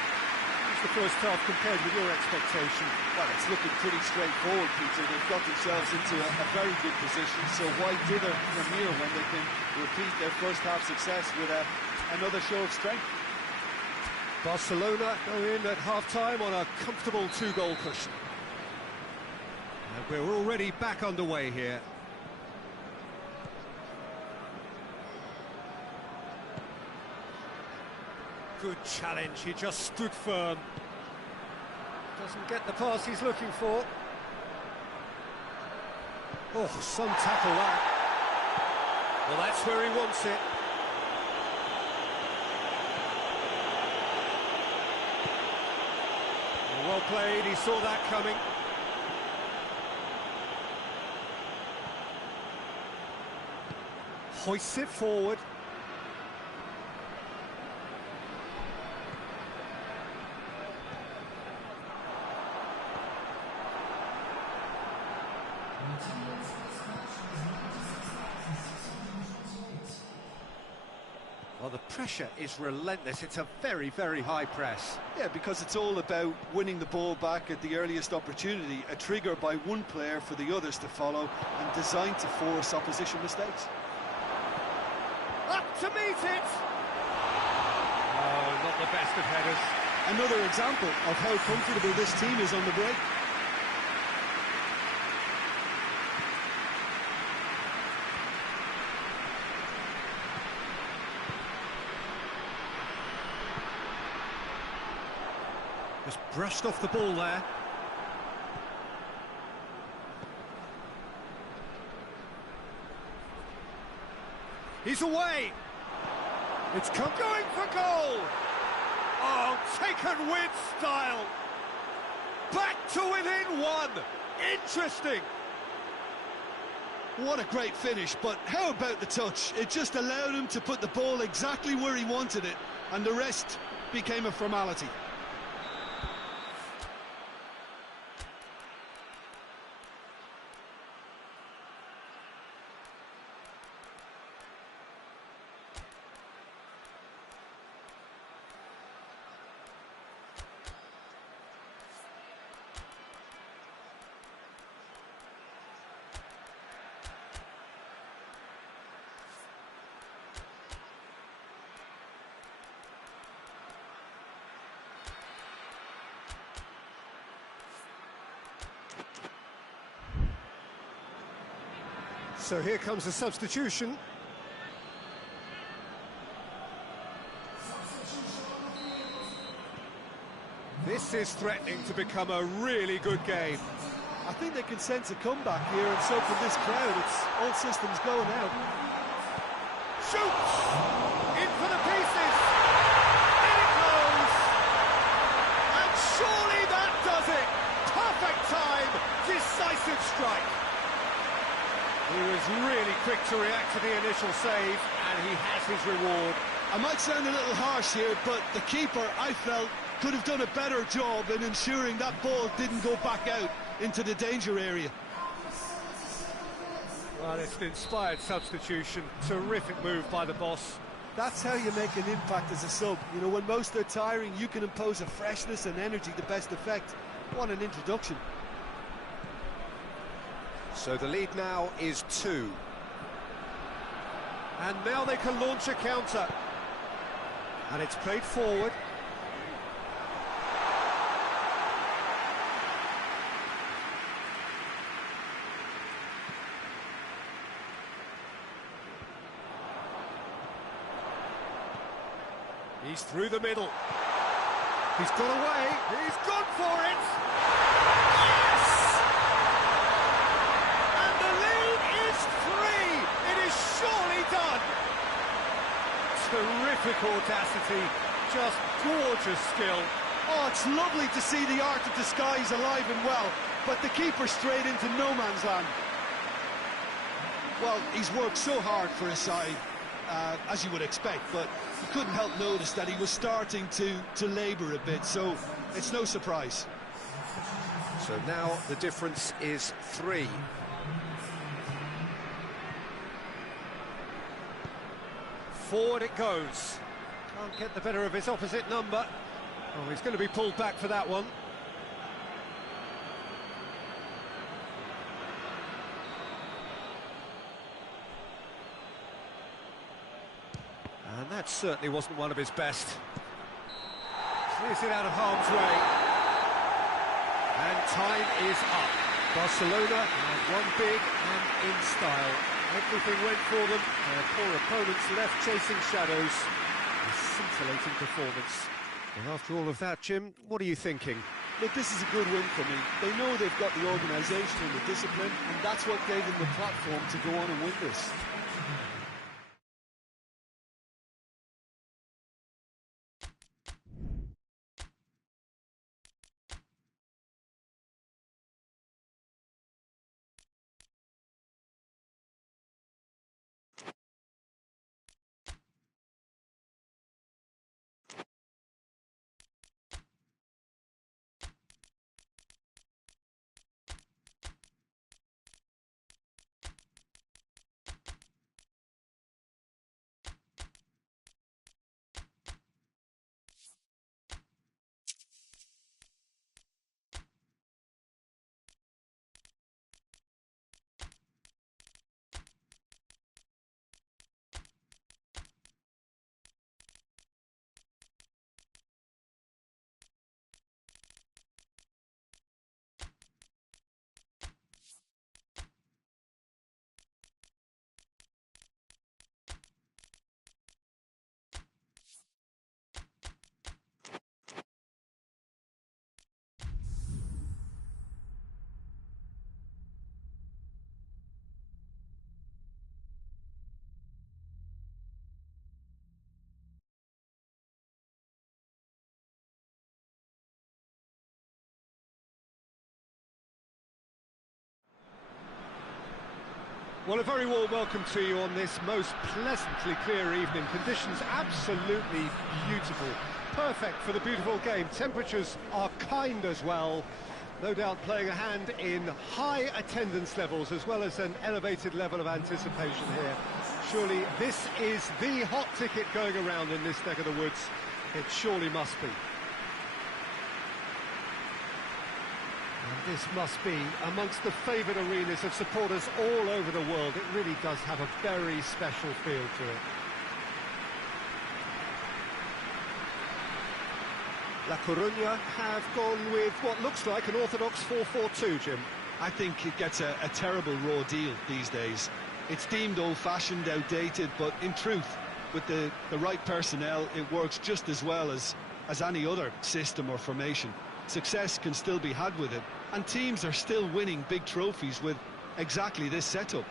How's the first half compared with your expectation? Well, it's looking pretty straightforward, Peter. They've got themselves into a very good position, so why dither from here when they can repeat their first half success with another show of strength? Barcelona go in at half-time on a comfortable 2-goal cushion. And we're already back underway here. Good challenge, he just stood firm. Doesn't get the pass he's looking for. Oh, some tackle that. Well, that's where he wants it. Well played, he saw that coming. Hoists it forward. Well, the pressure is relentless. It's a very, very high press. Yeah, because it's all about winning the ball back at the earliest opportunity, a trigger by one player for the others to follow and designed to force opposition mistakes. Up to meet it! Oh, not the best of headers. Another example of how comfortable this team is on the break. Just brushed off the ball there. He's away. It's going for goal. Oh, taken with style. Back to within one. Interesting. What a great finish, but how about the touch? It just allowed him to put the ball exactly where he wanted it, and the rest became a formality. So here comes the substitution. This is threatening to become a really good game. I think they can sense a comeback here, and so can this crowd. It's all systems go now. Shoots! In for the pieces! In it goes! And surely that does it! Perfect time! Decisive strike! He was really quick to react to the initial save, and he has his reward. I might sound a little harsh here, but the keeper, I felt, could have done a better job in ensuring that ball didn't go back out into the danger area. Well, it's an inspired substitution. Terrific move by the boss. That's how you make an impact as a sub. You know, when most are tiring, you can impose a freshness and energy to best effect. What an introduction. So the lead now is 2. And now they can launch a counter. And it's played forward. He's through the middle. He's got away. He's gone for it. Yes! And the lead is 3. It is surely done. Terrific audacity. Just gorgeous skill. Oh, it's lovely to see the art of disguise alive and well, but the keeper straight into no man's land. Well, he's worked so hard for his side, as you would expect, but you couldn't help notice that he was starting to labour a bit, so it's no surprise. So now the difference is 3. Forward it goes. Can't get the better of his opposite number. Oh, he's going to be pulled back for that one. And that certainly wasn't one of his best. Clears it out of harm's way. And time is up. Barcelona have won big and in style. Everything went for them. Their poor opponents left chasing shadows. A scintillating performance. And after all of that, Jim, what are you thinking? Look, this is a good win for me. They know they've got the organisation and the discipline, and that's what gave them the platform to go on and win this. Well, a very warm welcome to you on this most pleasantly clear evening. Conditions absolutely beautiful. Perfect for the beautiful game. Temperatures are kind as well. No doubt playing a hand in high attendance levels as well as an elevated level of anticipation here. Surely this is the hot ticket going around in this neck of the woods. It surely must be. And this must be amongst the favoured arenas of supporters all over the world. It really does have a very special feel to it. La Coruña have gone with what looks like an orthodox 4-4-2, Jim. I think it gets a terrible raw deal these days. It's deemed old-fashioned, outdated, but in truth, with the right personnel, it works just as well as any other system or formation. Success can still be had with it, and teams are still winning big trophies with exactly this setup.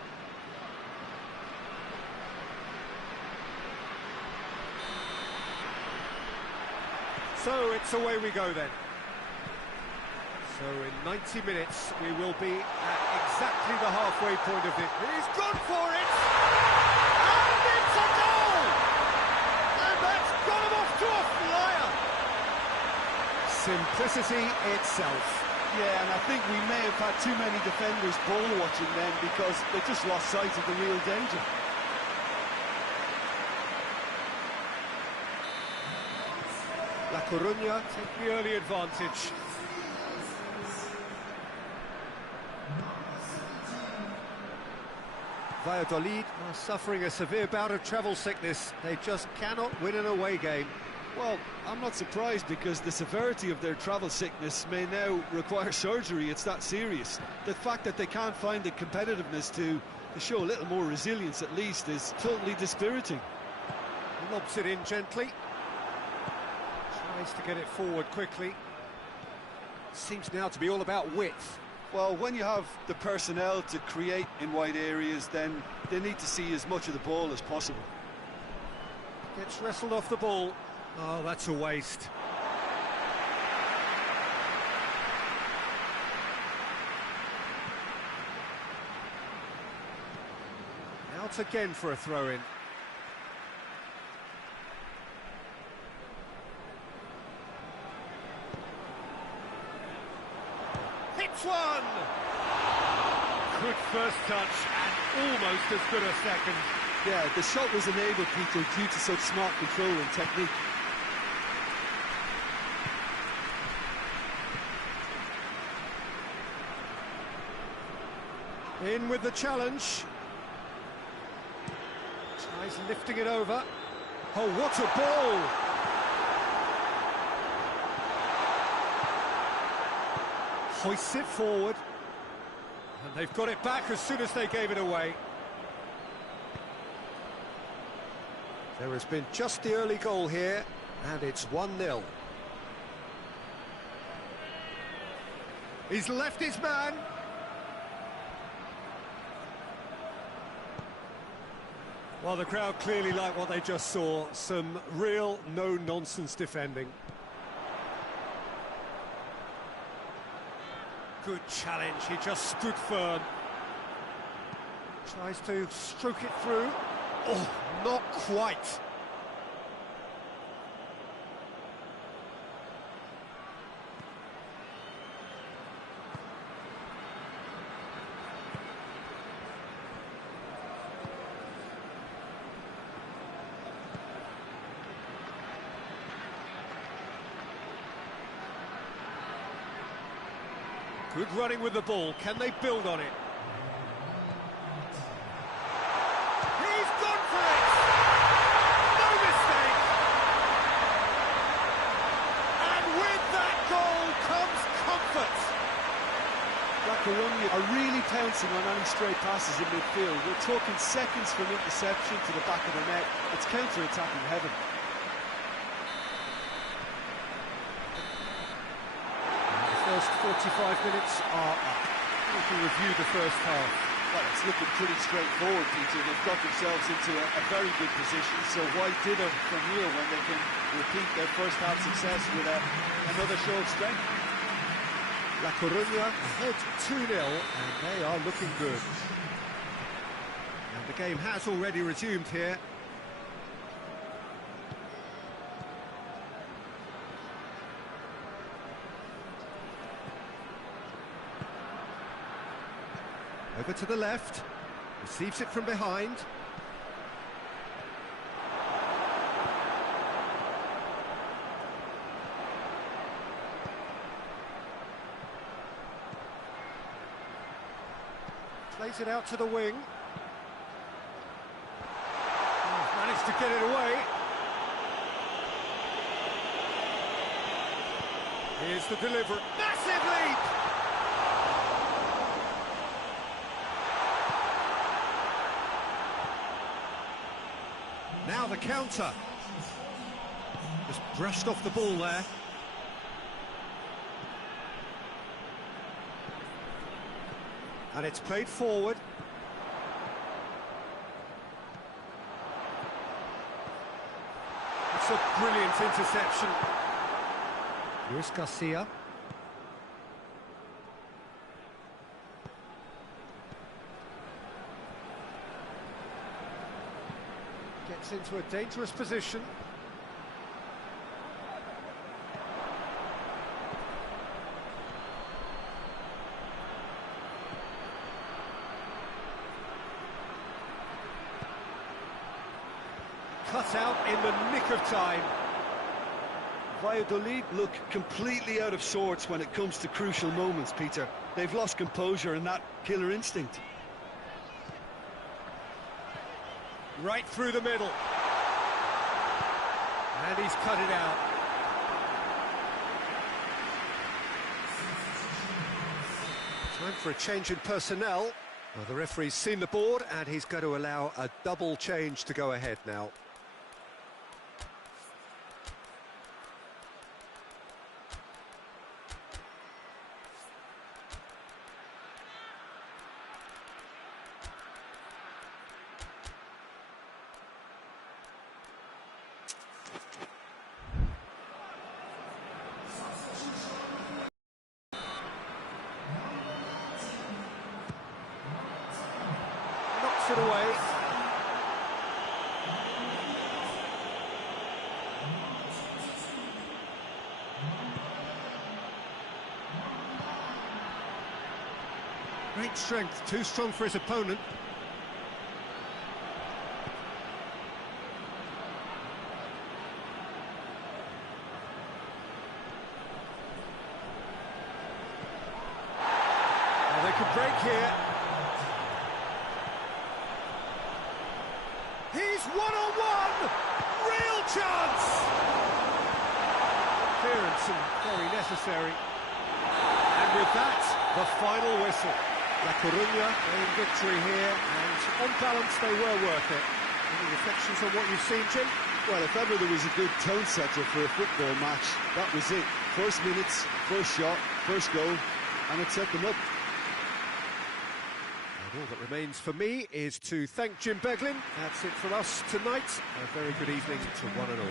So it's away we go then. So in 90 minutes we will be at exactly the halfway point of it. He's gone for it! And it's a goal! And that's got him off to a flyer! Simplicity itself. Yeah, and I think we may have had too many defenders ball watching then because they just lost sight of the real danger. La Coruña take the early advantage. Valladolid are suffering a severe bout of travel sickness. They just cannot win an away game. Well, I'm not surprised because the severity of their travel sickness may now require surgery. It's that serious. The fact that they can't find the competitiveness to show a little more resilience at least is totally dispiriting. Lobs it in gently. Tries to get it forward quickly. Seems now to be all about width. Well, when you have the personnel to create in wide areas, then they need to see as much of the ball as possible. Gets wrestled off the ball. Oh, that's a waste. Out again for a throw-in. Hits first touch and almost as good a second. Yeah, the shot was enabled, Peter, due to such smart control and technique. In with the challenge. Tries lifting it over. Oh, what a ball! Hoists it forward. And they've got it back as soon as they gave it away. There has been just the early goal here, and it's 1-0. He's left his man. Well, the crowd clearly like what they just saw. Some real no-nonsense defending. Good challenge, he just stood firm. Tries to stroke it through. Oh, not quite. Good running with the ball. Can they build on it? He's gone for it! No mistake! And with that goal comes comfort. La CORUñA are really pouncing on any stray passes in midfield. We're talking seconds from interception to the back of the net. It's counter-attacking heaven. First 45 minutes are up. We can review the first half. Well, it's looking pretty straightforward, Peter. They've got themselves into a very good position, so why dither from here when they can repeat their first half success with another show of strength? La CORUñA ahead 2-0, and they are looking good. And the game has already resumed here. Over to the left, receives it from behind. Plays it out to the wing. Oh, managed to get it away. Here's the delivery. Massive leap! Now the counter. Just brushed off the ball there. And it's played forward. It's a brilliant interception. Luis Garcia. Gets into a dangerous position. Cut out in the nick of time. Valladolid look completely out of sorts when it comes to crucial moments, Peter. They've lost composure and that killer instinct. Right through the middle. And he's cut it out. Time for a change in personnel. Well, the referee's seen the board and he's going to allow a double change to go ahead now. Knocks it away. Great strength, too strong for his opponent. Well, they could break here. He's one-on-one! Real chance! Clearance and very necessary. And with that, the final whistle. La Coruña in victory here, and on balance they were worth it. Any reflections on what you've seen, Jim? Well, if ever there was a good tone setter for a football match, that was it. First minutes, first shot, first goal, and it set them up. And all that remains for me is to thank Jim Beglin. That's it from us tonight. A very good evening to one and all.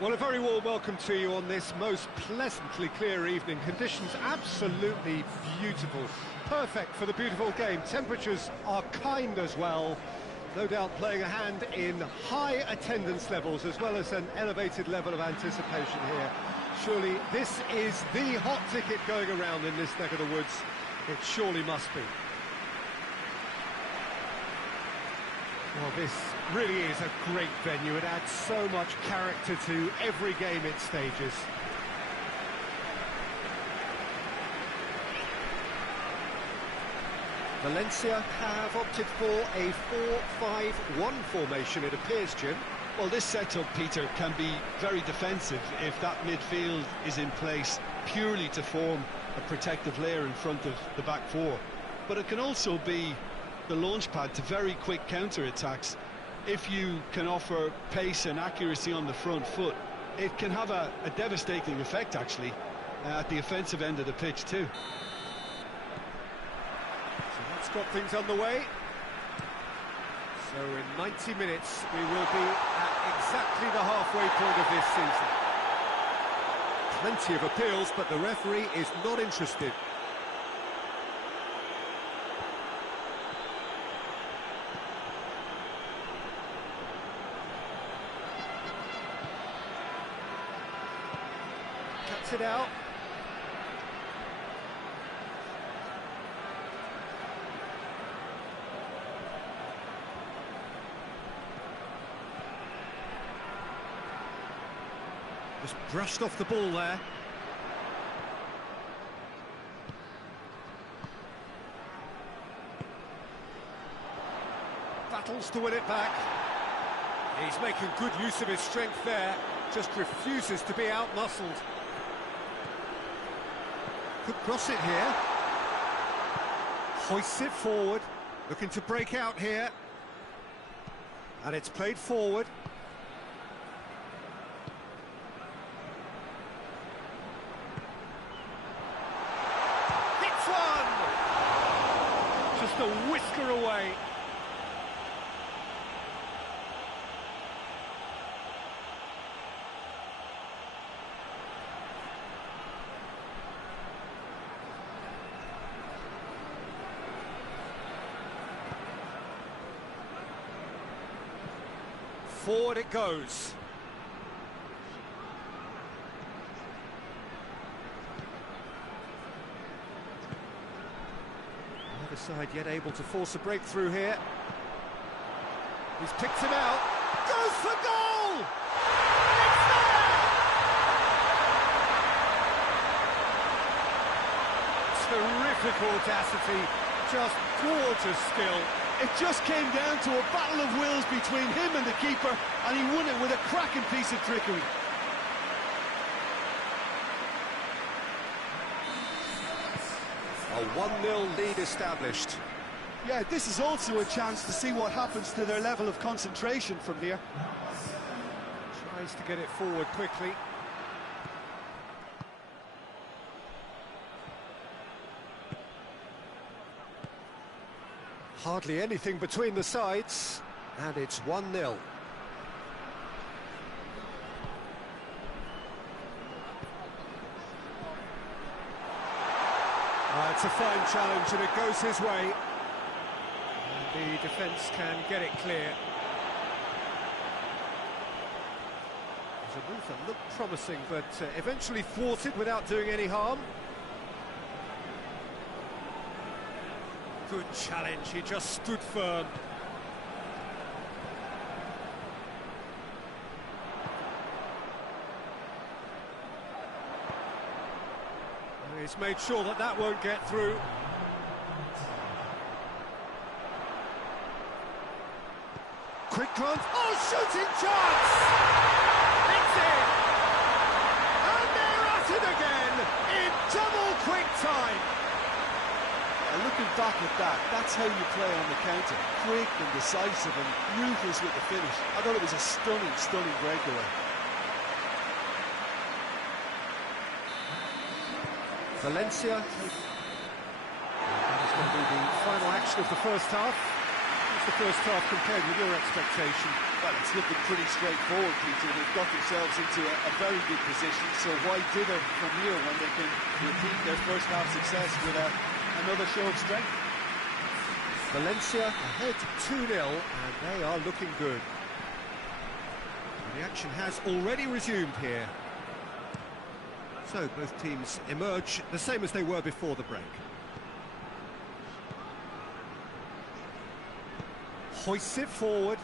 Well, a very warm welcome to you on this most pleasantly clear evening. Conditions absolutely beautiful. Perfect for the beautiful game. Temperatures are kind as well. No doubt playing a hand in high attendance levels as well as an elevated level of anticipation here. Surely this is the hot ticket going around in this neck of the woods. It surely must be. Well, this really is a great venue. It adds so much character to every game it stages. Valencia have opted for a 4-5-1 formation, it appears, Jim. Well, this setup, Peter, can be very defensive if that midfield is in place purely to form a protective layer in front of the back four. But it can also be the launchpad to very quick counter-attacks. If you can offer pace and accuracy on the front foot, it can have a devastating effect, actually, at the offensive end of the pitch, too. So that's got things underway. So in 90 minutes, we will be at exactly the halfway point of this season. Plenty of appeals, but the referee is not interested. Cuts it out. Just brushed off the ball there. Battles to win it back. He's making good use of his strength there. Just refuses to be out-muscled. Could cross it here. Hoists it forward. Looking to break out here. And it's played forward. away. Forward it goes. Neither side yet able to force a breakthrough here. He's picked him out. Goes for goal! It's there! Terrific audacity, just gorgeous skill. It just came down to a battle of wills between him and the keeper, and he won it with a cracking piece of trickery. A 1-0 lead established. Yeah, this is also a chance to see what happens to their level of concentration from here. Tries to get it forward quickly. Hardly anything between the sides, and it's 1-0. It's a fine challenge, and it goes his way. And the defence can get it clear. There's a move that looked promising, but eventually thwarted without doing any harm. Good challenge, he just stood firm. He's made sure that that won't get through. Quick glance, oh, shooting chance! It's in! And they're at it again, in double quick time! Looking back at that, that's how you play on the counter. Quick and decisive and ruthless with the finish. I thought it was a stunning, stunning breakaway. Valencia. That is going to be the final action of the first half. What's the first half compared with your expectation? Well, it's looking pretty straightforward, Peter. They've got themselves into a very good position, so why dither from here when they can repeat their first half success with another show of strength? Valencia ahead 2-0, and they are looking good. The action has already resumed here. So both teams emerge the same as they were before the break. Hoists it forward.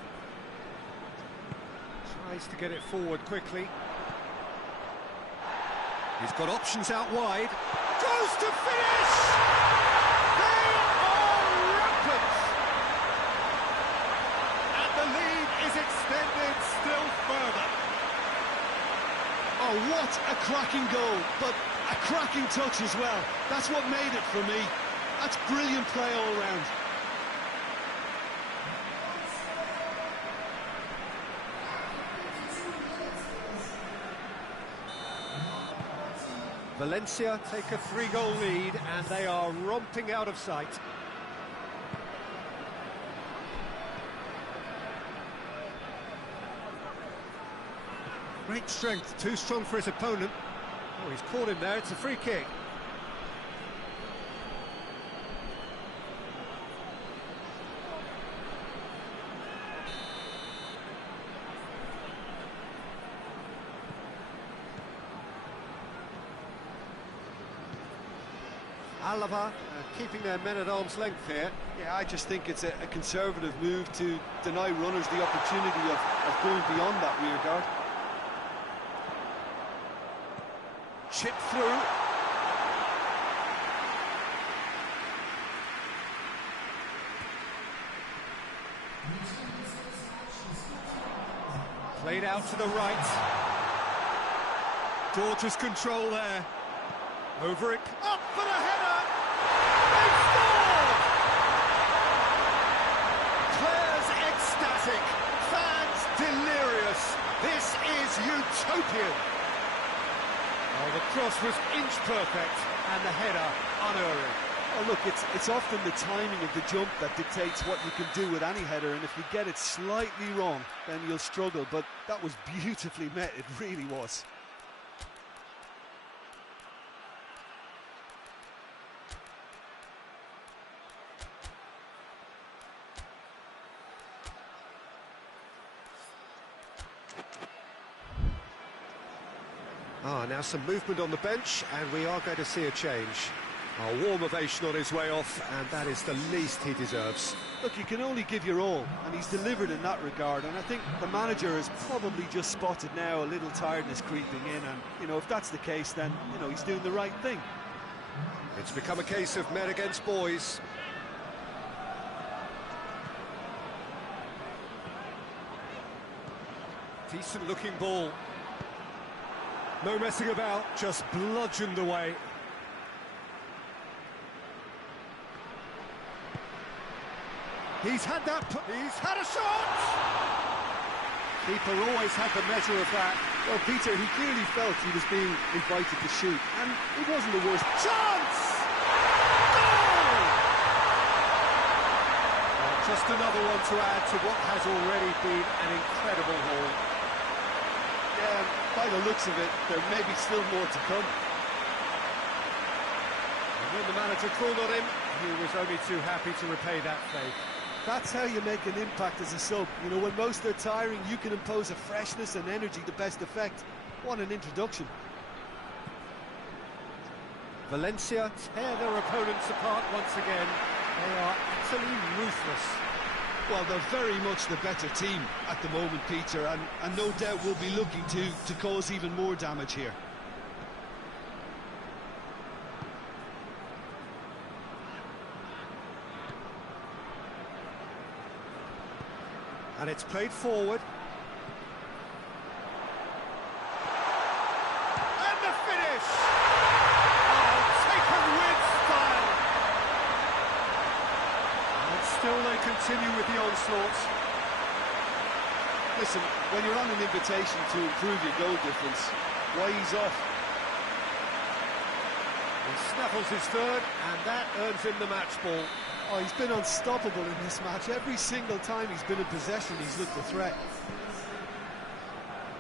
Tries to get it forward quickly. He's got options out wide. Goes to finish! They are rampant! And the lead is extended still further. Oh, what a cracking goal, but a cracking touch as well. That's what made it for me. That's brilliant play all round. Valencia take a 3-goal lead, and they are romping out of sight. Great strength, too strong for his opponent. Oh, he's caught him there, it's a free kick. ALAVÉS keeping their men at arm's length here. Yeah, I just think it's a conservative move to deny runners the opportunity of going beyond that rear guard. Chip through. Played out to the right. Gorgeous control there. Over it, up for the header! They scored! Players ecstatic, fans delirious. This is utopian. Oh, the cross was inch perfect, and the header unerring. Well, look, it's often the timing of the jump that dictates what you can do with any header, and if you get it slightly wrong, then you'll struggle. But that was beautifully met, it really was. Now some movement on the bench, and we are going to see a change. A warm ovation on his way off, and that is the least he deserves. Look, you can only give your all, and he's delivered in that regard, and I think the manager has probably just spotted now a little tiredness creeping in, and, you know, if that's the case, then, you know, he's doing the right thing. It's become a case of men against boys. Decent-looking ball. No messing about, just bludgeoned away. He's had a shot! Keeper always had the measure of that. Well, Peter, he clearly felt he was being invited to shoot, and it wasn't the worst. Chance! Goal! Just another one to add to what has already been an incredible haul. Yeah, by the looks of it, there may be still more to come. And when the manager called on him, he was only too happy to repay that faith. That's how you make an impact as a sub. You know, when most are tiring, you can impose a freshness and energy to best effect. What an introduction. Valencia tear their opponents apart once again. They are utterly ruthless. Well, they're very much the better team at the moment, Peter, and no doubt will be looking to cause even more damage here. And it's played forward. And the finish! Oh, taken with style! And still they continue with the onslaughts. Listen, when you're on an invitation to improve your goal difference, why ease off? He snaffles his third, and that earns him the match ball. Oh, he's been unstoppable in this match. Every single time he's been in possession, he's looked a threat.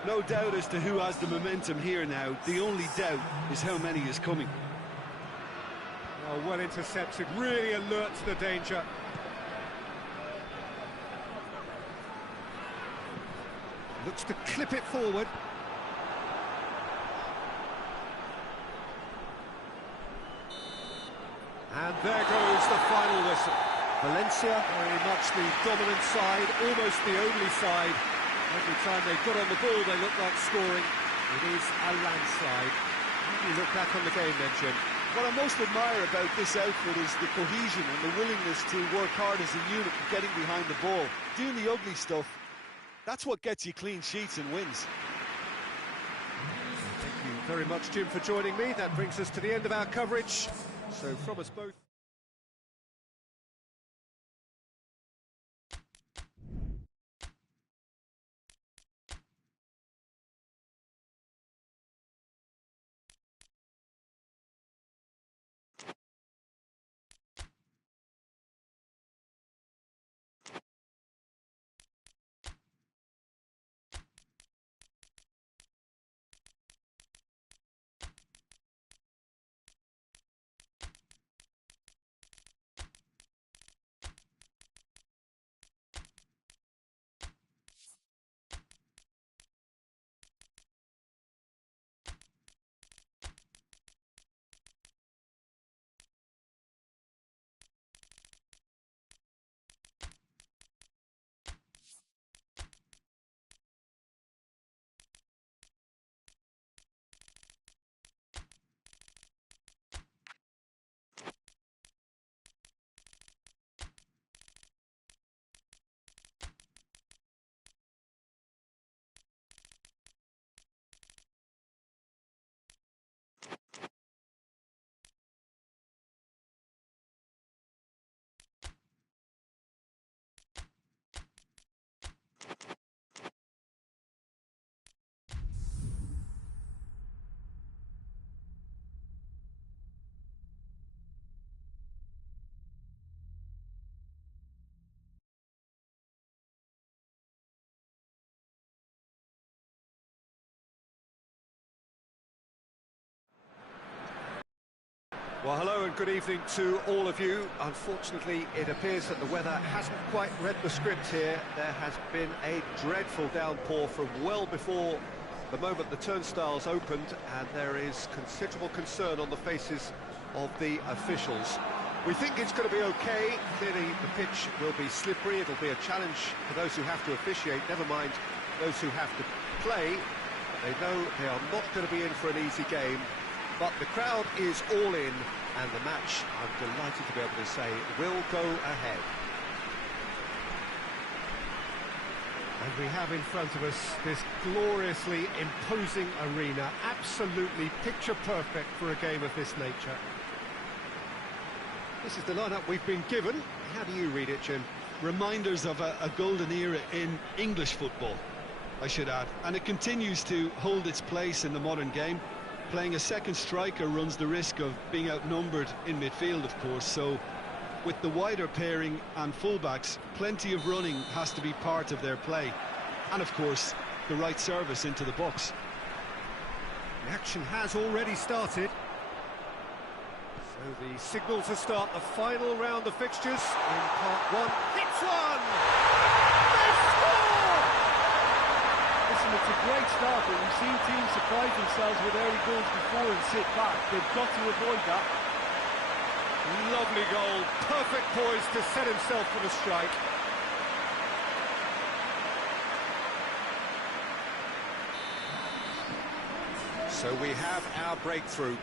No doubt as to who has the momentum here now. The only doubt is how many is coming. Oh, well intercepted, really alert to the danger. Looks to clip it forward. And there goes the final whistle. Valencia, very much the dominant side, almost the only side. Every time they got on the ball, they look like scoring. It is a landslide. How do you look back on the game then, Jim? What I most admire about this outfit is the cohesion and the willingness to work hard as a unit and getting behind the ball. Doing the ugly stuff, that's what gets you clean sheets and wins. Thank you very much, Jim, for joining me. That brings us to the end of our coverage. So from us both... Well, hello and good evening to all of you. Unfortunately, it appears that the weather hasn't quite read the script here. There has been a dreadful downpour from well before the moment the turnstiles opened, and there is considerable concern on the faces of the officials. We think it's going to be okay. Clearly, the pitch will be slippery. It'll be a challenge for those who have to officiate, never mind those who have to play. They know they are not going to be in for an easy game. But the crowd is all in, and the match, I'm delighted to be able to say, will go ahead. And we have in front of us this gloriously imposing arena, absolutely picture perfect for a game of this nature. This is the lineup we've been given. How do you read it, Jim? Reminders of a golden era in English football, I should add. And it continues to hold its place in the modern game. Playing a second striker runs the risk of being outnumbered in midfield, of course, so with the wider pairing and fullbacks, plenty of running has to be part of their play. And, of course, the right service into the box. The action has already started. So the signal to start the final round of fixtures in part one. Hits one! They score! Listen, it's a great start, but we've seen teams surprise themselves with early goals before and sit back. They've got to avoid that. Lovely goal, perfect poise to set himself for the strike. So we have our breakthrough.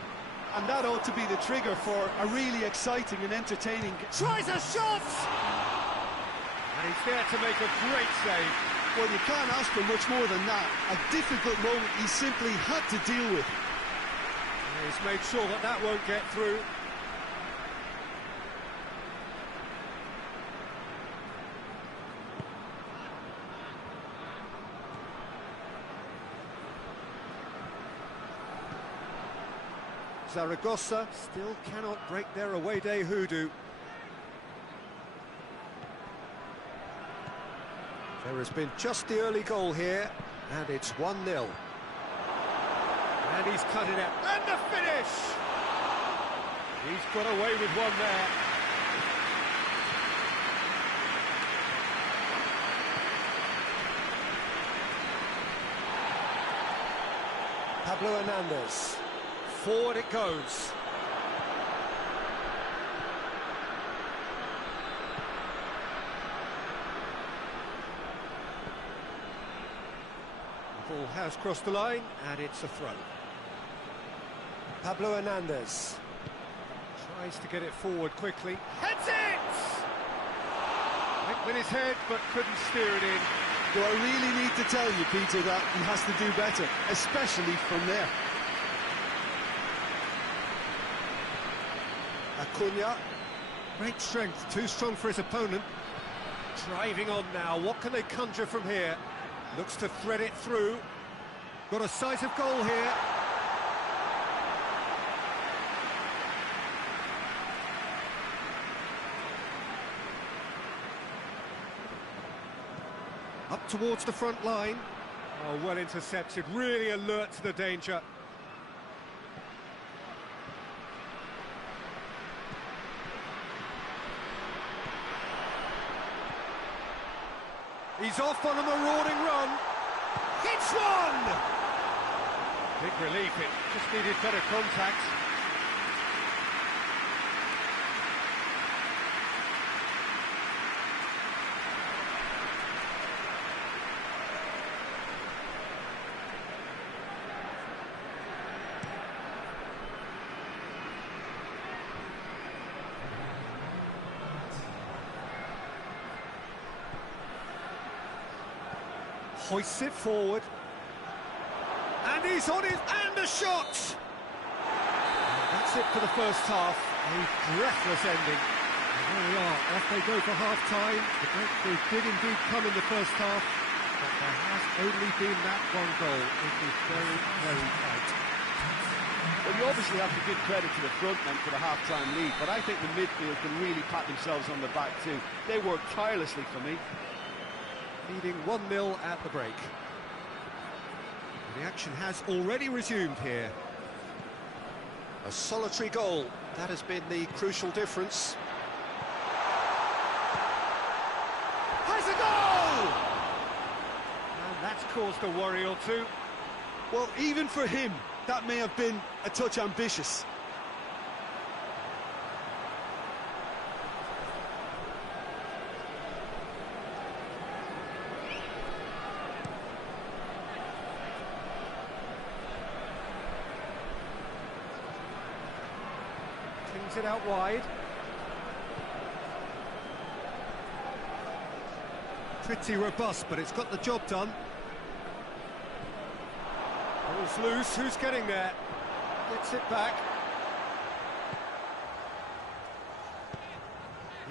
And that ought to be the trigger for a really exciting and entertaining... Tries a shot! And he's there to make a great save. Well, you can't ask for much more than that. A difficult moment he simply had to deal with. He's made sure that that won't get through. Zaragoza still cannot break their away day hoodoo. There has been just the early goal here, and it's 1-0. And he's cut it out. And the finish! He's got away with one there. Pablo Hernandez. Forward it goes. The ball has crossed the line, and it's a throw. Pablo Hernandez tries to get it forward quickly. Heads it! Went with his head, but couldn't steer it in. Do I really need to tell you, Peter, that he has to do better, especially from there? Acuna, great strength, too strong for his opponent. Driving on now, what can they conjure from here? Looks to thread it through. Got a sight of goal here. Up towards the front line. Oh, well intercepted, really alert to the danger. He's off on a marauding run. Hits one! Big relief, it just needed better contact. Hoists it forward. And he's on it, and a shot! And that's it for the first half. A breathless ending. And there we are, off they go for half-time. The breakthrough did indeed come in the first half, but there has only been that one goal. It was very, very tight. Well, you obviously have to give credit to the front men for the half-time lead, but I think the midfield can really pat themselves on the back too. They worked tirelessly for me. Leading 1-0 at the break. The action has already resumed here. A solitary goal That has been the crucial difference. Has a goal! And that's caused a worry or two. Well, even for him, that may have been a touch ambitious. Tings it out wide. Pretty robust, but it's got the job done. Ball's loose, who's getting there? Gets it back.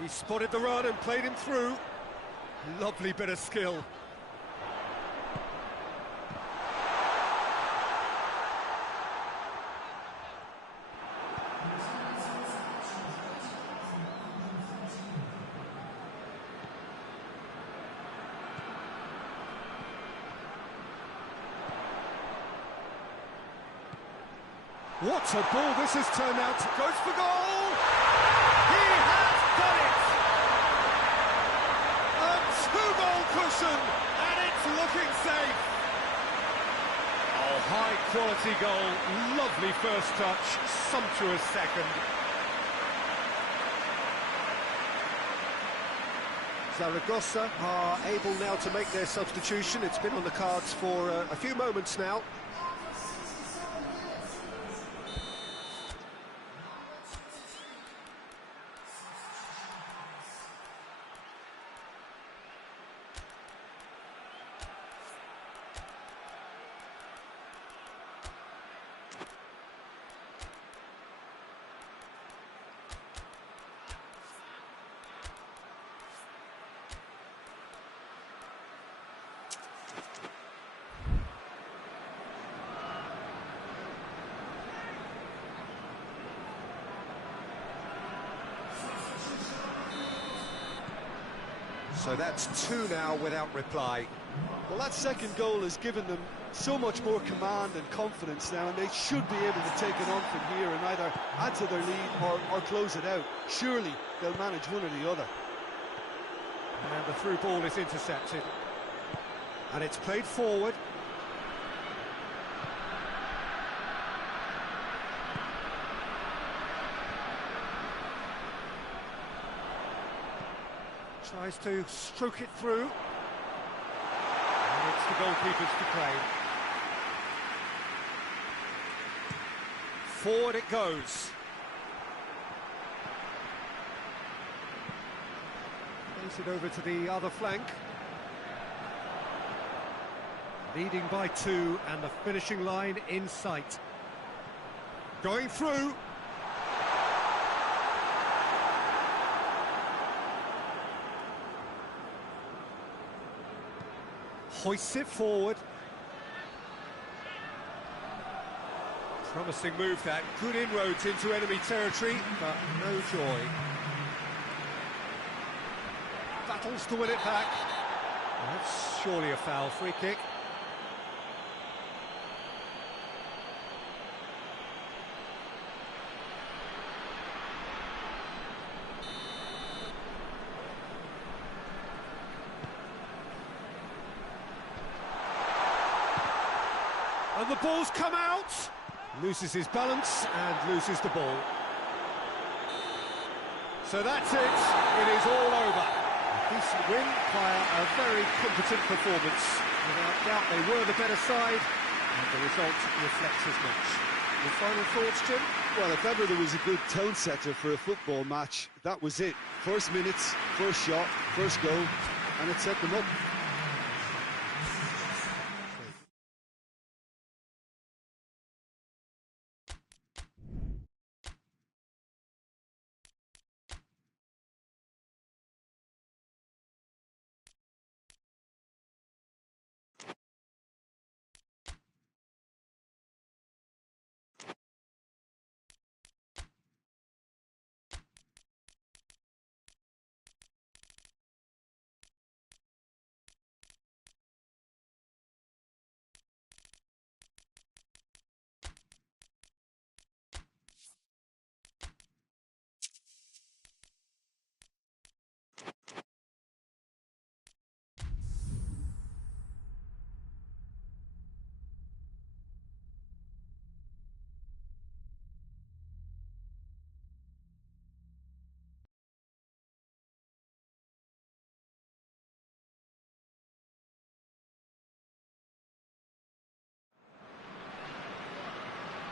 He spotted the run and played him through. Lovely bit of skill. What a ball this has turned out. Goes for goal! He has done it! A two-goal cushion, and it's looking safe. Oh, high-quality goal. Lovely first touch, sumptuous second. Zaragoza are able now to make their substitution. It's been on the cards for a few moments now. So that's two now without reply. Well, that second goal has given them so much more command and confidence now, and they should be able to take it on from here and either add to their lead or close it out. Surely they'll manage one or the other. And the through ball is intercepted. And it's played forward. Tries to stroke it through. And it's the goalkeepers to claim. Forward it goes. Plays it over to the other flank. Leading by 2 and the finishing line in sight. Going through. Hoists it forward. Promising move that. Good inroads into enemy territory, but no joy. Battles to win it back. That's surely a foul. Free kick. And the ball's come out. Loses his balance and loses the ball. So that's it. It is all over. A decent win via a very competent performance. Without doubt, they were the better side, and the result reflects as much. Your final thoughts, Jim? Well, if ever there was a good tone setter for a football match, that was it. First minutes, first shot, first goal, and it set them up.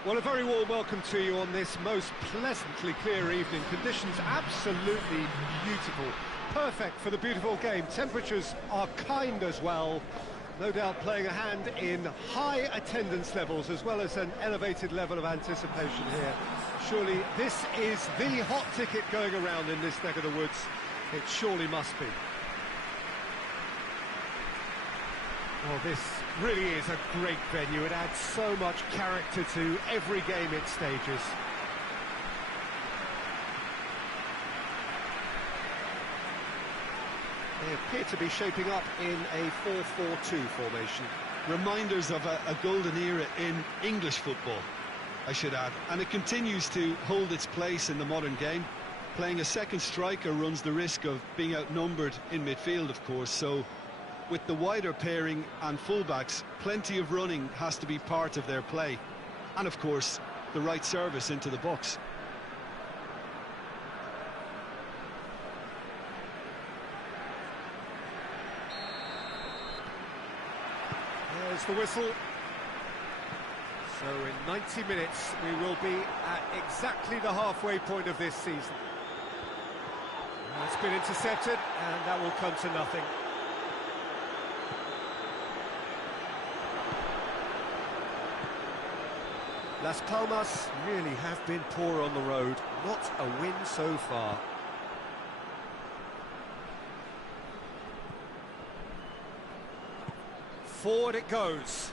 Well, a very warm welcome to you on this most pleasantly clear evening. Conditions absolutely beautiful. Perfect for the beautiful game. Temperatures are kind as well. No doubt playing a hand in high attendance levels as well as an elevated level of anticipation here. Surely this is the hot ticket going around in this neck of the woods. It surely must be. Well, this really is a great venue. It adds so much character to every game it stages. They appear to be shaping up in a 4-4-2 formation. Reminders of a golden era in English football, I should add. And it continues to hold its place in the modern game. Playing a second striker runs the risk of being outnumbered in midfield, of course, so with the wider pairing and fullbacks, plenty of running has to be part of their play. And of course, the right service into the box. There's the whistle. So in 90 minutes, we will be at exactly the halfway point of this season. It's been intercepted, and that will come to nothing. Las Palmas really have been poor on the road. Not a win so far. Forward it goes.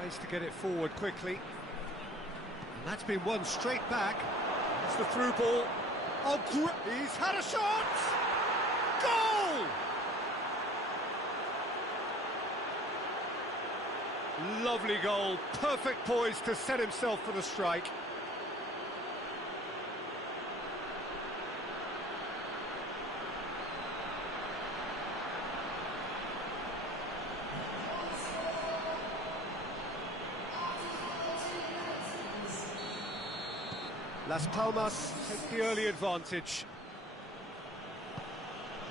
Tries to get it forward quickly. And that's been won straight back. It's the through ball. Oh, he's had a shot! Goal! Lovely goal, perfect poise to set himself for the strike. Las Palmas take the early advantage.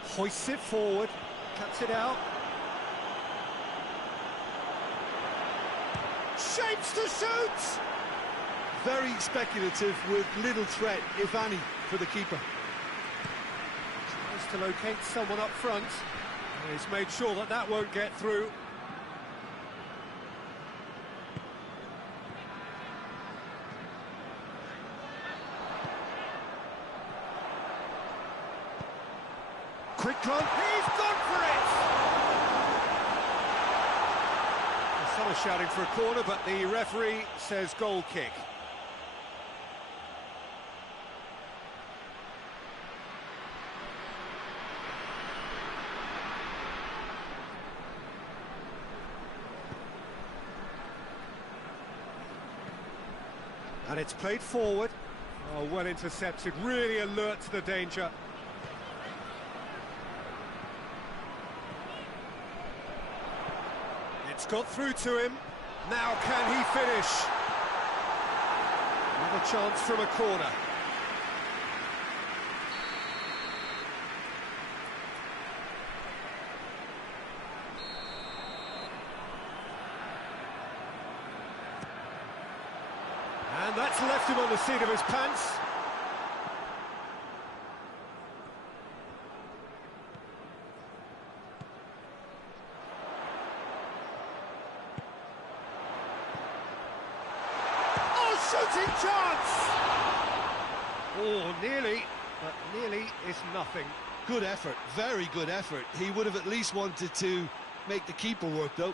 Hoists it forward, cuts it out. Shapes to shoot! Very speculative with little threat, if any, for the keeper. Tries to locate someone up front. He's made sure that that won't get through. Quick run, he's gone for it! Some are shouting for a corner, but the referee says goal kick. And it's played forward. Oh, well intercepted, really alert to the danger. It's got through to him. Now can he finish? Another chance from a corner. And that's left him on the seat of his pants. Shooting chance! Oh, nearly, but nearly is nothing. Good effort, very good effort. He would have at least wanted to make the keeper work, though.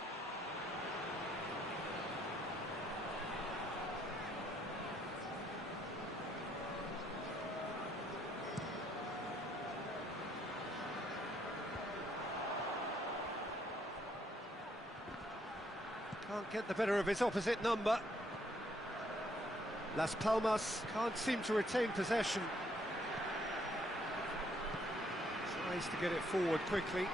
Can't get the better of his opposite number. Las Palmas can't seem to retain possession. Tries to get it forward quickly.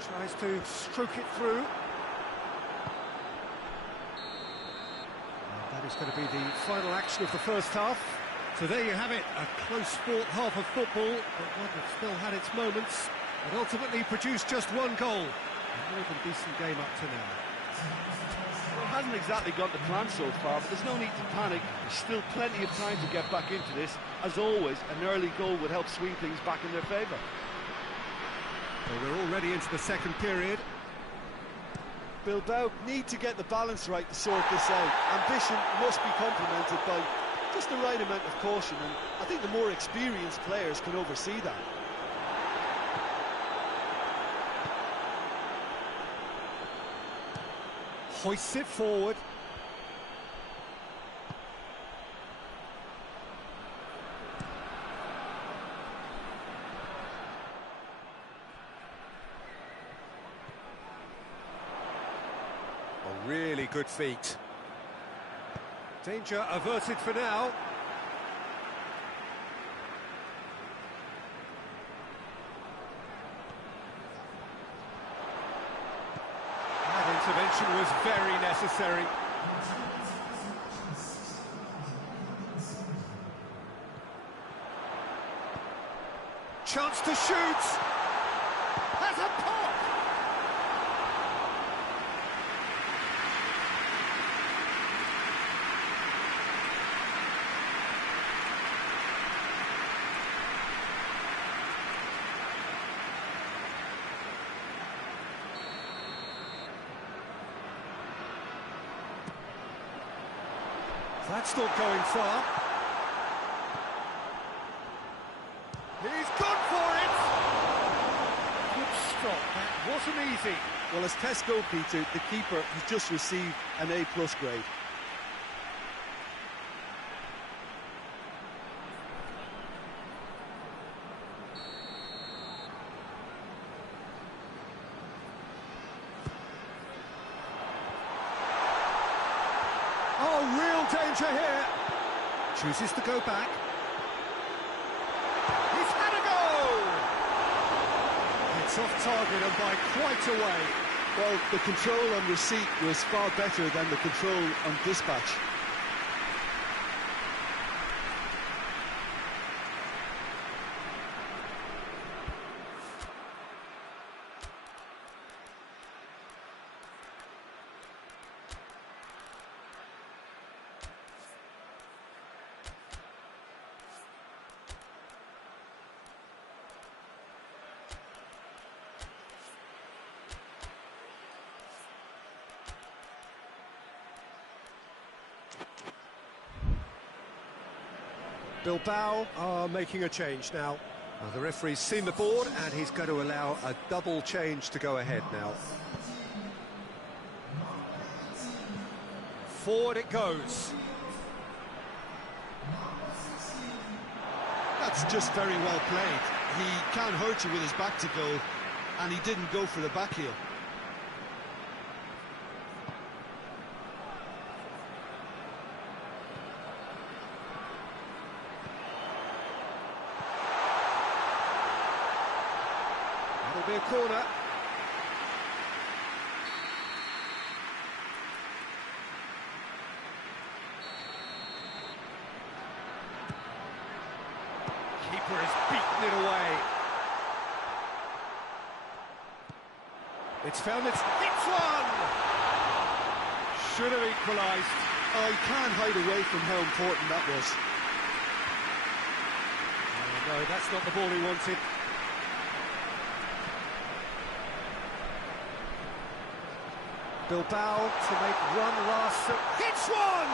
Tries to stroke it through. And that is going to be the final action of the first half. So there you have it, a close-fought half of football, but one that still had its moments, and ultimately produced just one goal. A more than decent game up to now. Well, it hasn't exactly gone to plan so far, but there's no need to panic. There's still plenty of time to get back into this. As always, an early goal would help swing things back in their favour. Well, we're already into the second period. Bilbao need to get the balance right to sort this out. Ambition must be complemented by just the right amount of caution, and I think the more experienced players can oversee that. Hoists it forward. A really good feat. Danger averted for now. That intervention was very necessary. Chance to shoot. Has a pop. That's not going far. He's gone for it! Good stop, that wasn't easy. Well, as tests go, Peter, the keeper has just received an A+ grade. Oh, real danger here. Chooses to go back. He's had a go! It's off target and by quite a way. Well, the control on receipt was far better than the control on dispatch. Bilbao are making a change now. The referee's seen the board and he's going to allow a double change to go ahead now. Forward it goes. That's just very well played. He can't hurt you with his back to goal, and he didn't go for the back heel. That'll be a corner. Keeper has beaten it away. It's found its one! Should have equalised. Oh, you can't hide away from how important that was. Oh, no, that's not the ball he wanted. Bilbao to make one last... Hits one!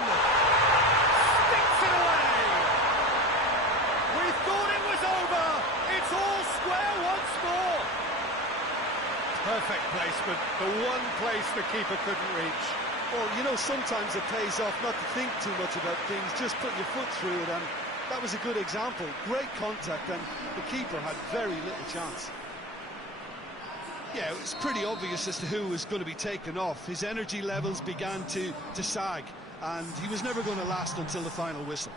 Sticks it away! We thought it was over! It's all square once more! Perfect placement, the one place the keeper couldn't reach. Well, you know, sometimes it pays off not to think too much about things, just put your foot through it, and that was a good example. Great contact, and the keeper had very little chance. Yeah, it was pretty obvious as to who was going to be taken off. His energy levels began to sag, and he was never going to last until the final whistle.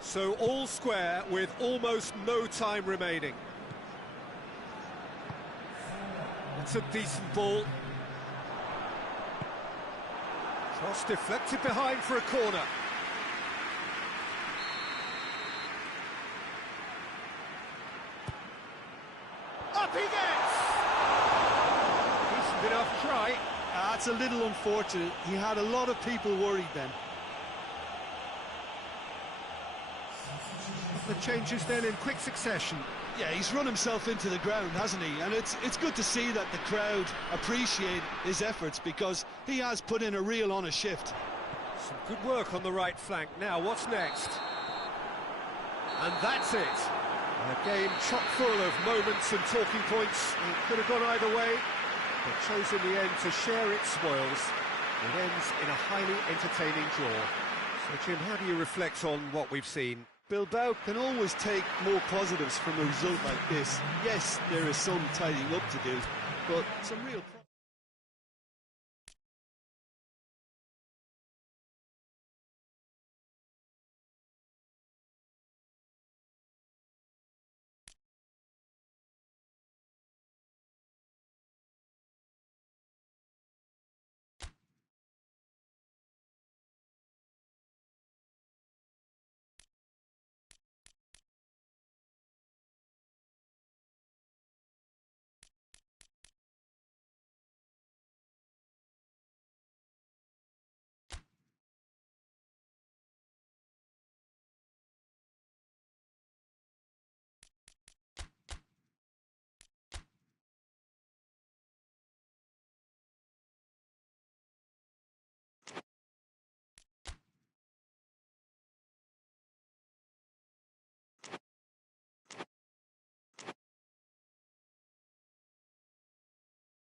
So all square with almost no time remaining. It's a decent ball. Cross deflected behind for a corner. he gets! Decent enough try. That's a little unfortunate. He had a lot of people worried then. The changes then in quick succession. Yeah, he's run himself into the ground, hasn't he? And it's good to see that the crowd appreciate his efforts, because he has put in a real honest shift. Some good work on the right flank. Now, what's next? And that's it. A game chock full of moments and talking points. It could have gone either way, but chose in the end to share its spoils. It ends in a highly entertaining draw. So, Jim, how do you reflect on what we've seen? Bilbao can always take more positives from a result like this. Yes, there is some tidying up to do, but some real